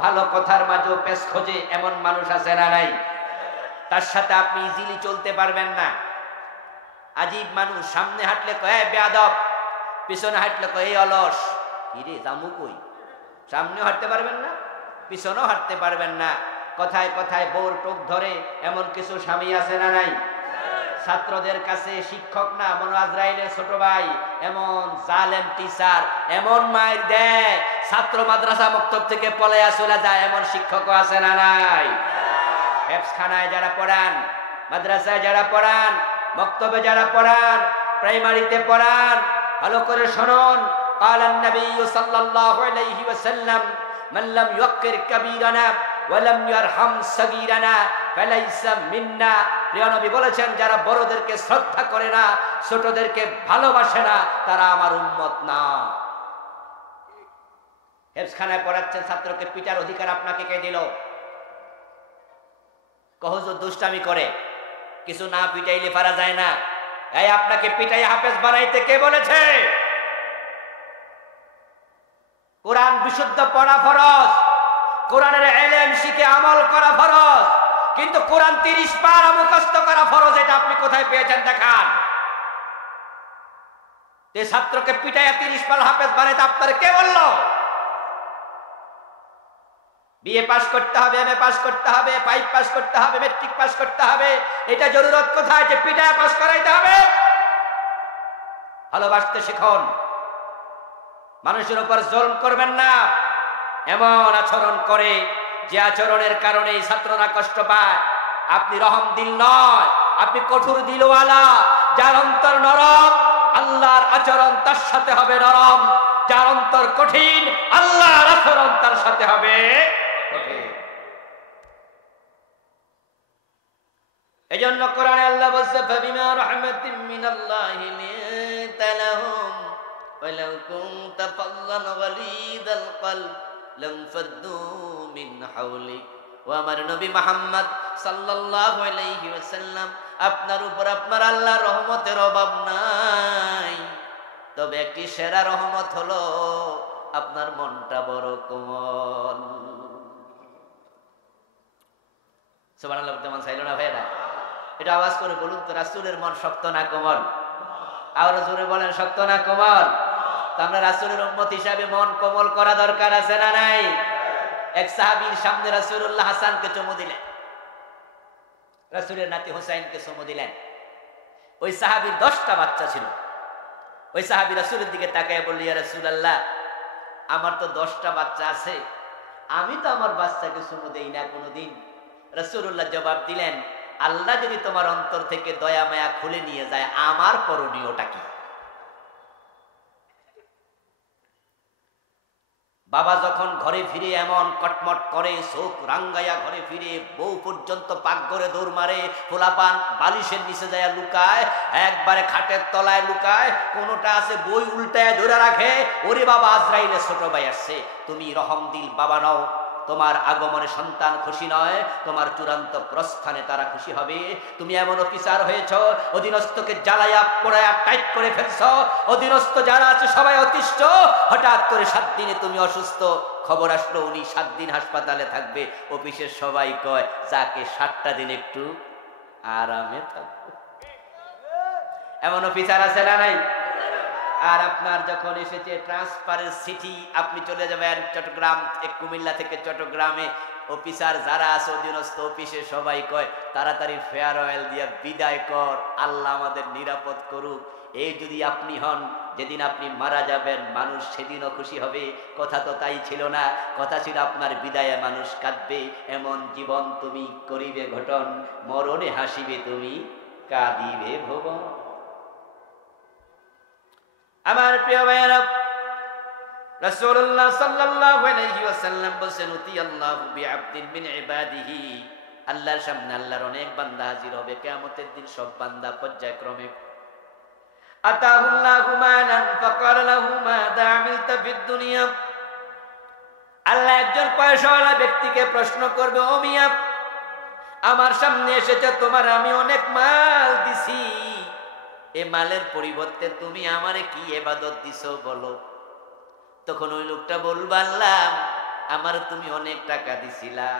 ভালো কথার মাঝেও প্যাঁচ খোঁজে, এমন মানুষ আছে না নাই? তার সাথে আপনি ইজিলি চলতে পারবেন না। আজীব মানুষ, সামনে হাঁটলে কয় বেয়াদব, পিছনে হাঁটলে কয় এই অলস। কিরে জামু কই? সামনেও হাঁটতে পারবেন না, পিছনেও হাঁটতে পারবেন না। কথায় কথায় বোর টোক ধরে এমন কিছু স্বামী আছে না নাই? ছাত্রদের কাছে শিক্ষক না, মনে আজরাইলের ছোট ভাই, এমন জালেম টিচার, এমন মায়ের দেয় ছাত্র মাদ্রাসা মক্তব থেকে পলাইয়া চলে যায়, এমন শিক্ষকও আছে না নাই? হেফজখানায় যারা পড়ান, মাদ্রাসায় যারা পড়ান, মক্তবে যারা পড়ান, প্রাইমারিতে পড়ান, ভালো করে শুনুন। কালান নবী সাল্লাল্লাহু আলাইহি ওয়াসাল্লাম মান লাম ইউক্কির কাবীরানা ওয়া লাম ইয়ারহাম সাগীরানা ফালাইসা মিন্না। প্রিয় নবী বলেছেন, যারা বড়দেরকে শ্রদ্ধা করে না, ছোটদেরকে ভালোবাসে না, তারা আমার উম্মত না। হেফজখানায় পড়াচ্ছেন, ছাত্রকে পিটার অধিকার আপনাকে কে দিল? কহজুর দুষ্টামি করে, কিছু না পিটাইলে পারা যায় না। এই আপনাকে পিটাই হাফেজ বানাইতে কে বলেছে? কোরআন বিশুদ্ধ পড়া ফরজ, কোরআনের ইলম শিখে আমল করা ফরজ, কিন্তু কোরআন 30 পারা মুখস্থ করা ফরজ। এটা আপনি কোথায় পেয়েছেন দেখান। এই ছাত্রকে পিটাইয়া 30 পারা হাফেজ বানাইতে আপনার কে বলল? বিএ পাস করতে হবে, এমএ পাস করতে হবে, 5 পাস করতে হবে, ম্যাট্রিক পাস করতে হবে। এটা জরুরত কোথায় যে পিটাইয়া পাস করাইতে হবে? ভালোবাসতে শিখুন, মানুষের উপর জুলম করবেন না। এমন আচরণ করে যে আচরণের কারণে ছাত্ররা কষ্ট পায়। আপনি রহম দিল নয়, আপনি কঠোর দিলওয়ালা। যার অন্তর নরম, আল্লাহর আচরণ তার সাথে হবে নরম। যার অন্তর কঠিন, আল্লাহর আচরণ তার সাথে হবে কঠিন। এজন্য কোরআনে আল্লাহ বলছে, ফাবিমা রাহমাতিন মিনাল্লাহি লিনতা লাহুম ওয়ালাউ কুনতা ফাল্লান গালিদাল কলব লামফাদ্দু মিন হাওলিক। ও আমার নবী মুহাম্মদ সাল্লাল্লাহু আলাইহি ওয়াসাল্লাম, আপনার উপর আপনার আল্লাহর রহমতের অভাব নাই, তবে একটি সেরা রহমত হলো আপনার মনটা বড় কোমল। সুবহানাল্লাহ, তেমন চাইল না ভাইরা? এটা আওয়াজ করে বলুন তো, রাসূলের মন শক্ত না কোমল? আরো জোরে বলেন, শক্ত না কোমল? তো আমরা রাসূলের উম্মত হিসাবে মন কোমল করা দরকার আছে না নাই? এক সাহাবীর সামনে রাসূলুল্লাহ হাসানকে চুমু দিলেন, রাসূলের নাতি হুসাইনকে চুমু দিলেন। ওই সাহাবীর 10টা বাচ্চা ছিল। ওই সাহাবী রাসূলের দিকে তাকায় বলল, ইয়া রাসূলুল্লাহ, আমার তো 10টা বাচ্চা আছে, আমি তো আমার বাচ্চাকে চুমু দেই না কোনোদিন। রাসূলুল্লাহ জবাব দিলেন, আল্লাহ যদি তোমার অন্তর থেকে দয়া মায়া খুলে নিয়ে যায়, আমার করণীয়টা কি? বাবা যখন ঘরে ফিরে এমন কটমট করে, চোখ রাঙ্গাইয়া ঘরে ফিরে, বউ পর্যন্ত পাকঘরে দৌড় মারে, পোলাপান বালিশের নিচে যায় লুকায়, একবারে খাটের তলায় লুকায়, কোনোটা আছে বই উল্টায় ধরে রাখে। ওরে বাবা, আজরাইলের ছোট ভাই আসছে। তুমি রহম দিল বাবা নও, তোমার আগমনে সন্তান খুশি নয়, তোমার চূড়ান্ত প্রস্থানে তারা খুশি হবে। তুমি এমন অফিসার হয়েছ, অধীনস্থকে জ্বালাইয়া পোড়াইয়া টাইট করে ফেলছ। অধীনস্থ যারা আছে সবাই অতিষ্ঠ। হঠাৎ করে 7 দিনে তুমি অসুস্থ, খবর আসলো উনি 7 দিন হাসপাতালে থাকবে। অফিসের সবাই কয়, যাকে 7টা দিন একটু আরামে থাকবে। এমন অফিসার আছে না নাই? আর আপনার যখন এসেছে ট্রান্সফারের চিঠি, আপনি চলে যাবেন চট্টগ্রাম, কুমিল্লা থেকে চট্টগ্রামে, অফিসার যারা আছে অধীনস্থ অফিসে সবাই কয়, তাড়াতাড়ি ফেয়ারওয়েল দিয়ে বিদায় কর, আল্লাহ আমাদের নিরাপদ করুক। এই যদি আপনি হন, যেদিন আপনি মারা যাবেন, মানুষ সেদিনও খুশি হবে। কথা তো তাই ছিল না, কথা ছিল আপনার বিদায়ে মানুষ কাঁদবে। এমন জীবন তুমি করিবে ঘটন, মরণে হাসিবে তুমি, কাঁদিবে ভুবন। আমার প্রিয় ভাইয়েরা, রাসূলুল্লাহ সাল্লাল্লাহু আলাইহি ওয়াসাল্লাম বলেন, উতিয়াল্লাহু বিআবদিন মিন ইবাদিহি, আল্লাহর সামনে আল্লাহর অনেক বান্দা হাজির হবে কিয়ামতের দিন। সব বান্দা পর্যায়ক্রমে, আতাহুল্লাহু মালান ফাকাল লাহু মাযা আমিলতা ফিদ দুনিয়া, আল্লাহ একজন পয়সাওয়ালা ব্যক্তিকে প্রশ্ন করবে, ও মিয়া, আমার সামনে এসেছে, তোমার আমি অনেক মাল দিছি, এ মালের পরিবর্তে তুমি আমারে কি ইবাদত দিছো বলো। তখন ওই লোকটা বলবে, আল্লাহ আমার তুমি অনেক টাকা দিছিলা,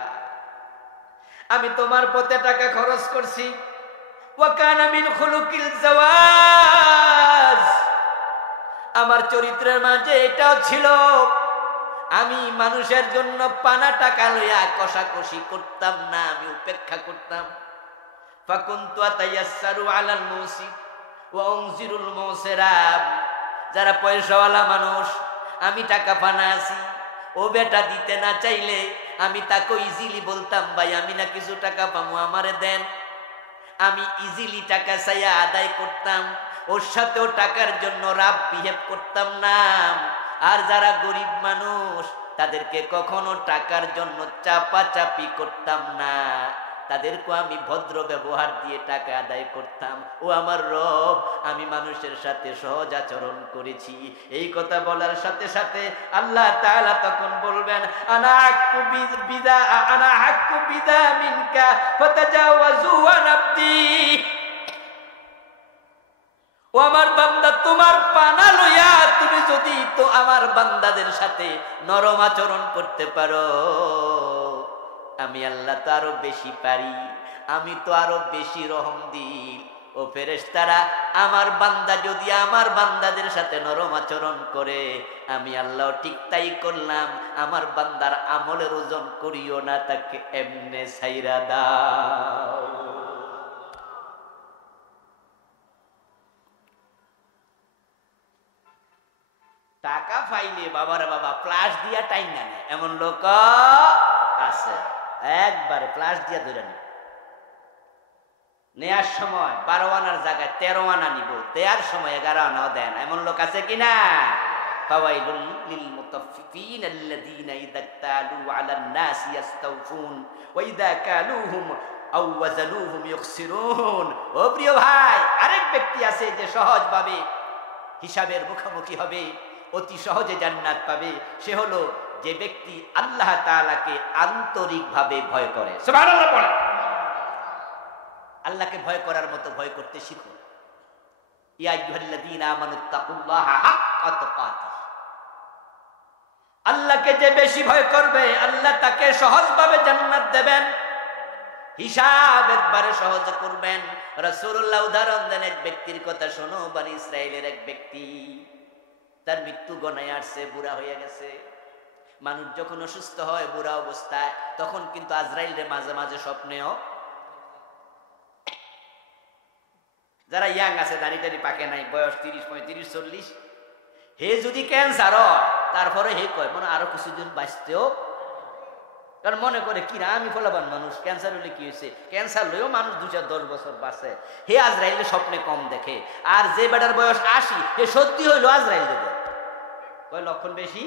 আমি তোমার পথে টাকা খরচ করছি। ওয়া কানা মিন খুলুকিল জাওয়াজ, আমার চরিত্রের মাঝে এটাও ছিল, আমি মানুষের জন্য পানা টাকা লইয়া কষাকষি করতাম না, আমি উপেক্ষা করতাম। ফাকুনতু আতায়াসসারু আলাল মুসি ওয়া উনজিরুল মুসিরাব, যারা পয়সাওয়ালা মানুষ, আমি টাকা পানা আছি, ও বেটা দিতে না চাইলে আমি তাকে ইজিলি বলতাম, ভাই আমি না কিছু টাকা পাবো, আমারে দেন। আমি ইজিলি টাকা চাইয়া আদায় করতাম, ওর সাথেও টাকার জন্য রাব বিহেভ করতাম না। আর যারা গরিব মানুষ তাদেরকে কখনো টাকার জন্য চাপাচাপি করতাম না, তাদেরকে আমি ভদ্র ব্যবহার দিয়ে টাকা আদায় করতাম। ও আমার রব, আমি মানুষের সাথে সহজ আচরণ করেছি। এই কথা বলার সাথে সাথে আল্লাহ তাআলা তখন বলবেন, আনা হাক্কু বিদা মিনকা ফাতাজাওয়াজু আন আবদি। ও আমার বান্দা, তোমার পানা লইয়া তুমি যদি তো আমার বান্দাদের সাথে নরম আচরণ করতে পারো, আমি আল্লাহ তো আরো বেশি পারি, আমি তো আরো বেশি রহমদিল। ও ফেরেশতারা, আমার বান্দা যদি আমার বান্দাদের সাথে নরম আচরণ করে, আমি আল্লাহ ঠিক তাই করলাম। আমার বান্দার আমলের ওজন করিও না, তাকে এমনে ছাইরা দাও। টাকা পাইলে বাবারে বাবা প্লাস দিয়া টাইম না নেয়, এমন লোক আছে। একবারে প্লাস দিয়া ধরে নেয়, নেয়ার সময় 12 আনার জায়গায় 13 আনা নিব, দেয়ার সময় 11 আনাও দেন, এমন লোক আছে কিনা? ফাওয়াইলুল লিল মুতাফফিফিন আল্লাযীনা ইযা তালু আলান নাসি ইস্তাওফুন ওয়া ইযা কালুহুম আও ওয়াজানুহুম ইখসিরুন। ও প্রিয় ভাই, আরেক ব্যক্তি আছে যে সহজভাবে হিসাবের মুখোমুখি হবে, অতি সহজে জান্নাত পাবে। সে হলো যে ব্যক্তি আল্লাহ তাআলাকে আন্তরিকভাবে ভয় করে। সুবহানাল্লাহ পড়ে। আল্লাহকে ভয় করার মতো ভয় করতে শিখো। ইয়া আইয়ুহাল্লাযীনা আমানুত্তাকুল্লাহা হাক্কা তুকাতিহ। আল্লাহকে যে বেশি ভয় করবে, আল্লাহ তাকে সহজভাবে জান্নাত দেবেন, হিসাব একবারে সহজ করবেন। রাসূলুল্লাহ উদাহরণ দেন এক ব্যক্তির কথা, শোনো, বনি ইসরাইলের এক ব্যক্তি, তার মৃত্যু গণায় আসছে, বুড়া হয়ে গেছে। মানুষ যখন অসুস্থ হয় বুড়া অবস্থায়, তখন কিন্তু আজরাইল মাঝে মাঝে স্বপ্নেও, যারা ইয়াং আছে, দাড়ি টাড়ি পাকে নাই, বয়স 30, 35, 40, হে যদি ক্যান্সার হয়, তারপরে হে কয় মনে আরো কিছুদিন বাঁচতেও, কারণ মনে করে কিনা আমি ফলাবান মানুষ, ক্যান্সার হলে কি হয়েছে, ক্যান্সার হলেও মানুষ 2-4-10 বছর বাঁচে। হে আজরাইল স্বপ্নে কম দেখে, আর যে বেটার বয়স 80, হে সত্যি হইলো আজরাইল দেবে, কয় লক্ষণ বেশি।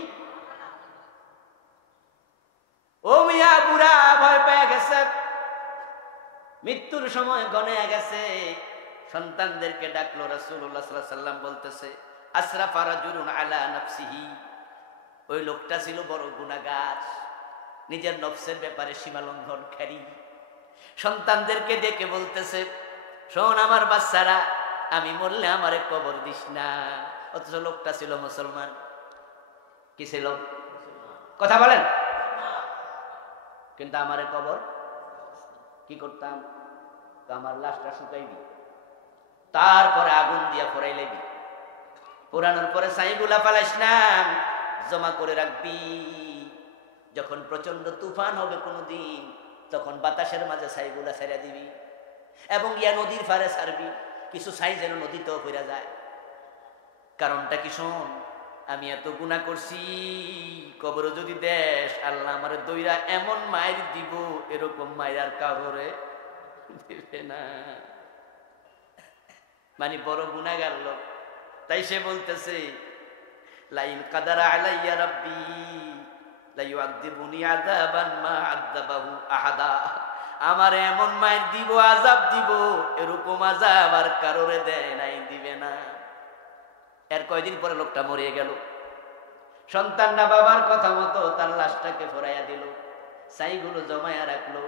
ও মিয়া, বুড়া ভয় পেয়ে গেছে, মৃত্যুর সময় গনে গেছে, সন্তানদেরকে ডাকলো। রাসূলুল্লাহ সাল্লাল্লাহু আলাইহি ওয়াসাল্লাম বলতেছে, আসরাফা রাজুলুন আলা নাফসিহি। ওই লোকটা ছিল বড় গুনাহগার, নিজের নফসের ব্যাপারে সীমা লঙ্ঘনকারী। সন্তানদেরকে ডেকে বলতেছে, শোন আমার বাচ্চারা, আমি মরলে আমারে কবর দিস না। অথচ লোকটা ছিল মুসলমান। কি ছিল? কথা বলেন। কিন্তু আমারে কবর কি করতাম? আমার লাশটা শুকাইবি, তারপরে আগুন দিয়া পোড়াই লেবি, পোড়ানোর পরে ছাইগুলা ফালাইস না, জমা করে রাখবি। যখন প্রচন্ড তুফান হবে কোনদিন, তখন বাতাসের মাঝে ছাইগুলা ছেড়ে দিবি, এবং ইয়া নদীর পাড়ে ছাড়বি, কিছু ছাই যেন নদীতেও ফিরে যায়। কারণটা কি? শোন, আমি এত গুনাহ করছি, কবর যদি দেশ, আল্লাহ আমার দইরা এমন মায়ের দিব, এরকম মায়ের আর কাবরে দিবে না। মানে বড় গুনাহগার লোক। তাই সে বলতেছে, লাইন কাদারা আলাইয়া রাব্বি লা ইউআযিবুনি আযাবান মা আযাবাহু আহাদা। আমার এমন মায়ের দিব, আযাব দিব, এরকম আযাব আর কারোরে দেয় নাই, দিবে না। এর কয়দিন পরে লোকটা মরে গেল। সন্তান না বাবার কথা মতো তার লাশটাকে ফোরাইয়া দিল, ছাইগুলো জমায়া রাখলো,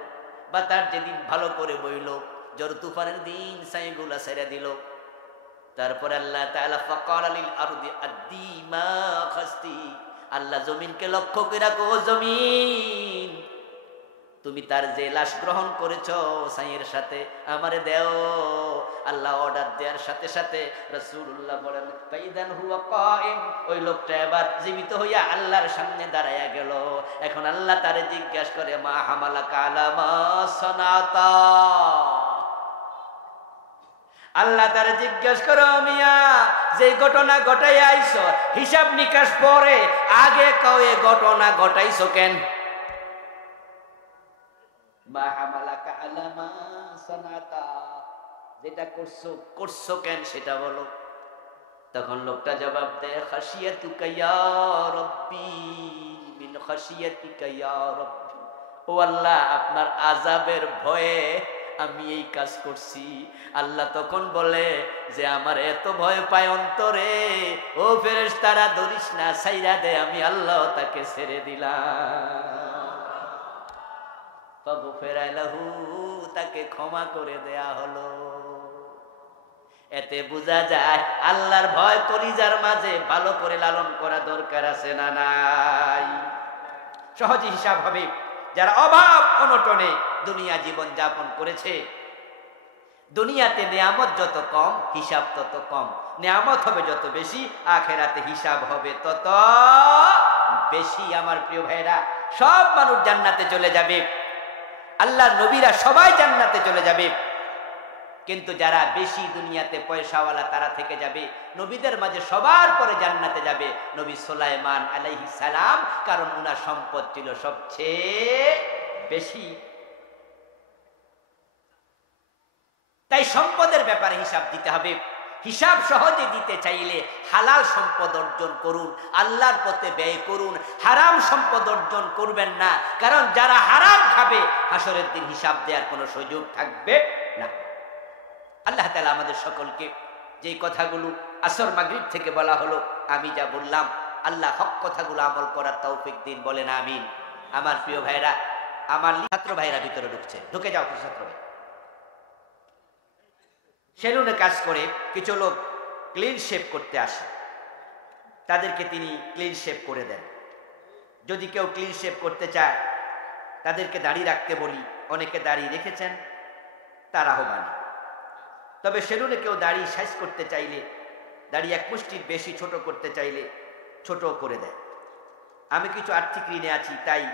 বা তার যেদিন ভালো করে বইল, ঝড় তুফানের দিন ছাইগুলা ছেড়ে দিল। তারপর আল্লাহ তাআলা ফাকাল লিল আরদি আদ্দি মা খাস্তি, আল্লাহ জমিনকে লক্ষ্য করে রাখো, জমিন তুমি তার যে লাশ গ্রহণ করেছো সাইয়ের সাথে আমারে দেও। আল্লাহ অর্ডার দেওয়ার সাথে সাথে রাসূলুল্লাহ বলেন ফাইদান হুয়া কায়েম, ওই লোকটা এবার জীবিত হইয়া আল্লাহর সামনে দাঁড়ায়া গেল। এখন আল্লাহ তারে জিজ্ঞাসা করে মা হামালাকা আলা মা সানাতা, আল্লাহ তারে জিজ্ঞাসা করো মিয়া যে ঘটনা ঘটাইয়া আইছো হিসাব নিকাশ পরে আগে কও এ ঘটনা ঘটাইছো কেন? মা হামালাকা আলা মা সানাতা, যেটা করছো কেন সেটা বলো। তখন লোকটা জবাব দেয় খাশিয়াতুকা ইয়া রাব্বি, মিন খাশিয়াতিকা ইয়া রাব্বি, ও আল্লাহ আপনার আযাবের ভয়ে আমি এই কাজ করছি। আল্লাহ তখন বলে যে আমার এত ভয় পায় অন্তরে, ও ফেরেশতারা ধরিস না, ছাইরা দে, আমি আল্লাহ তাকে ছেড়ে দিলাম। ফাগফিরালাহু, তাকে ক্ষমা করে দেয়া হলো। এতে বোঝা যায় আল্লাহর ভয় কলিজার মাঝে ভালো করে লালন করা দরকার আছে না নাই? সহজ হিসাব হবে যারা অভাব অনটনে দুনিয়া জীবন যাপন করেছে। দুনিয়াতে নিয়ামত যত কম হিসাব তত কম, নিয়ামত হবে যত বেশি আখেরাতে হিসাব হবে তত বেশি। আমার প্রিয় ভাইরা, সব মানুষ জান্নাতে চলে যাবে, আল্লাহর নবীরা সবাই জান্নাতে চলে যাবে, কিন্তু যারা বেশি দুনিয়াতে পয়সাওয়ালা তারা থেকে যাবে। নবীদের মাঝে সবার পরে জান্নাতে যাবে নবী সুলাইমান আলাইহিস সালাম, কারণ ওনার সম্পদ ছিল সবচেয়ে বেশি। তাই সম্পদের ব্যাপারে হিসাব দিতে হবে। হিসাব সহজে দিতে চাইলে হালাল সম্পদ অর্জন করুন, আল্লাহর পথে ব্যয় করুন, হারাম সম্পদ অর্জন করবেন না, কারণ যারা হারাম খাবে হাসরের দিন হিসাব দেওয়ার কোনো সুযোগ থাকবে না। আল্লাহ তাআলা আমাদের সকলকে যেই কথাগুলো আসর মাগরিব থেকে বলা হলো, আমি যা বললাম, আল্লাহ হক কথাগুলো আমল করার তৌফিক দিন, বলেন আমিন। আমার প্রিয় ভাইরা, আমার ছাত্র ভাইরা ভিতরে ঢুকছে, ঢুকে যাও ছাত্র ভাই। সেলুনে কাজ করে কিছু লোক ক্লিন শেভ করতে আসে, তাদেরকে তিনি ক্লিন শেভ করে দেন। যদি কেউ ক্লিন শেভ করতে চায় তাদেরকে দাড়ি রাখতে বলি, অনেকে দাড়ি রেখেছেন, তারাও মানে। তবে সেলুনে কেউ দাড়ি সাইজ করতে চাইলে, দাড়ি এক মুষ্টির বেশি ছোট করতে চাইলে ছোট করে দেয়। আমি কিছু আর্থিক ঋণে আছি, তাই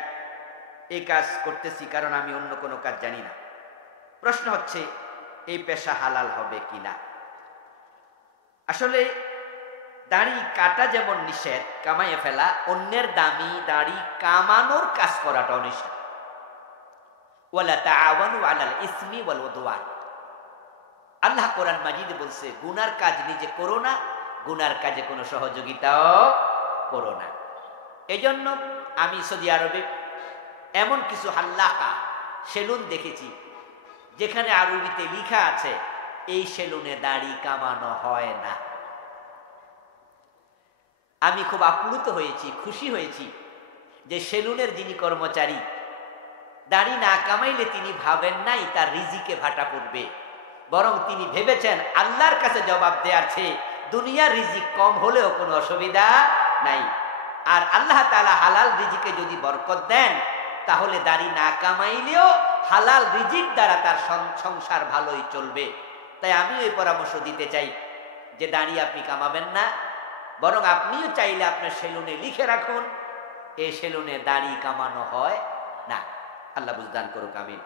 এই কাজ করতেছি, কারণ আমি অন্য কোনো কাজ জানি না। প্রশ্ন হচ্ছে এই পেশা হালাল হবে কিনা? আসলে দাড়ি কাটা যেমন নিষেধ, কামাইয়ে ফেলা, অন্যের দামি দাড়ি কামানোর কাজ করাটাও নিষেধ। ওয়ালা তাআওয়ানু আলাল ইসমি ওয়াল উদওয়ান, আল্লাহ কোরআন মাজিদে বলছে গুনার কাজ নিজে করো না, গুনার কাজে কোনো সহযোগিতাও করো না। এজন্য আমি সৌদি আরবে এমন কিছু হাল্লাকা সেলুন দেখেছি যেখানে আরবিতে লেখা আছে এই সেলুনে দাড়ি কামানো হয় না। আমি খুব আপ্লুত হয়েছি, খুশি হয়েছি যে সেলুনের যিনি কর্মচারী দাড়ি না কামাইলে তিনি ভাবেন নাই তার রিজিকে ভাটা পড়বে, বরং তিনি ভেবেছেন আল্লাহর কাছে জবাব দেওয়ার চেয়ে দুনিয়ার রিজিক কম হলেও কোনো অসুবিধা নাই। আর আল্লাহ তাআলা হালাল রিজিকে যদি বরকত দেন তাহলে দাড়ি না কামাইলেও হালাল রিজিক দ্বারা তার সংসার ভালোই চলবে। তাই আমিও এই পরামর্শ দিতে চাই যে দাড়ি আপনি কামাবেন না, বরং আপনিও চাইলে আপনার সেলুনে লিখে রাখুন এই সেলুনে দাড়ি কামানো হয় না। আল্লাহ বুঝদান করুক, আমিন।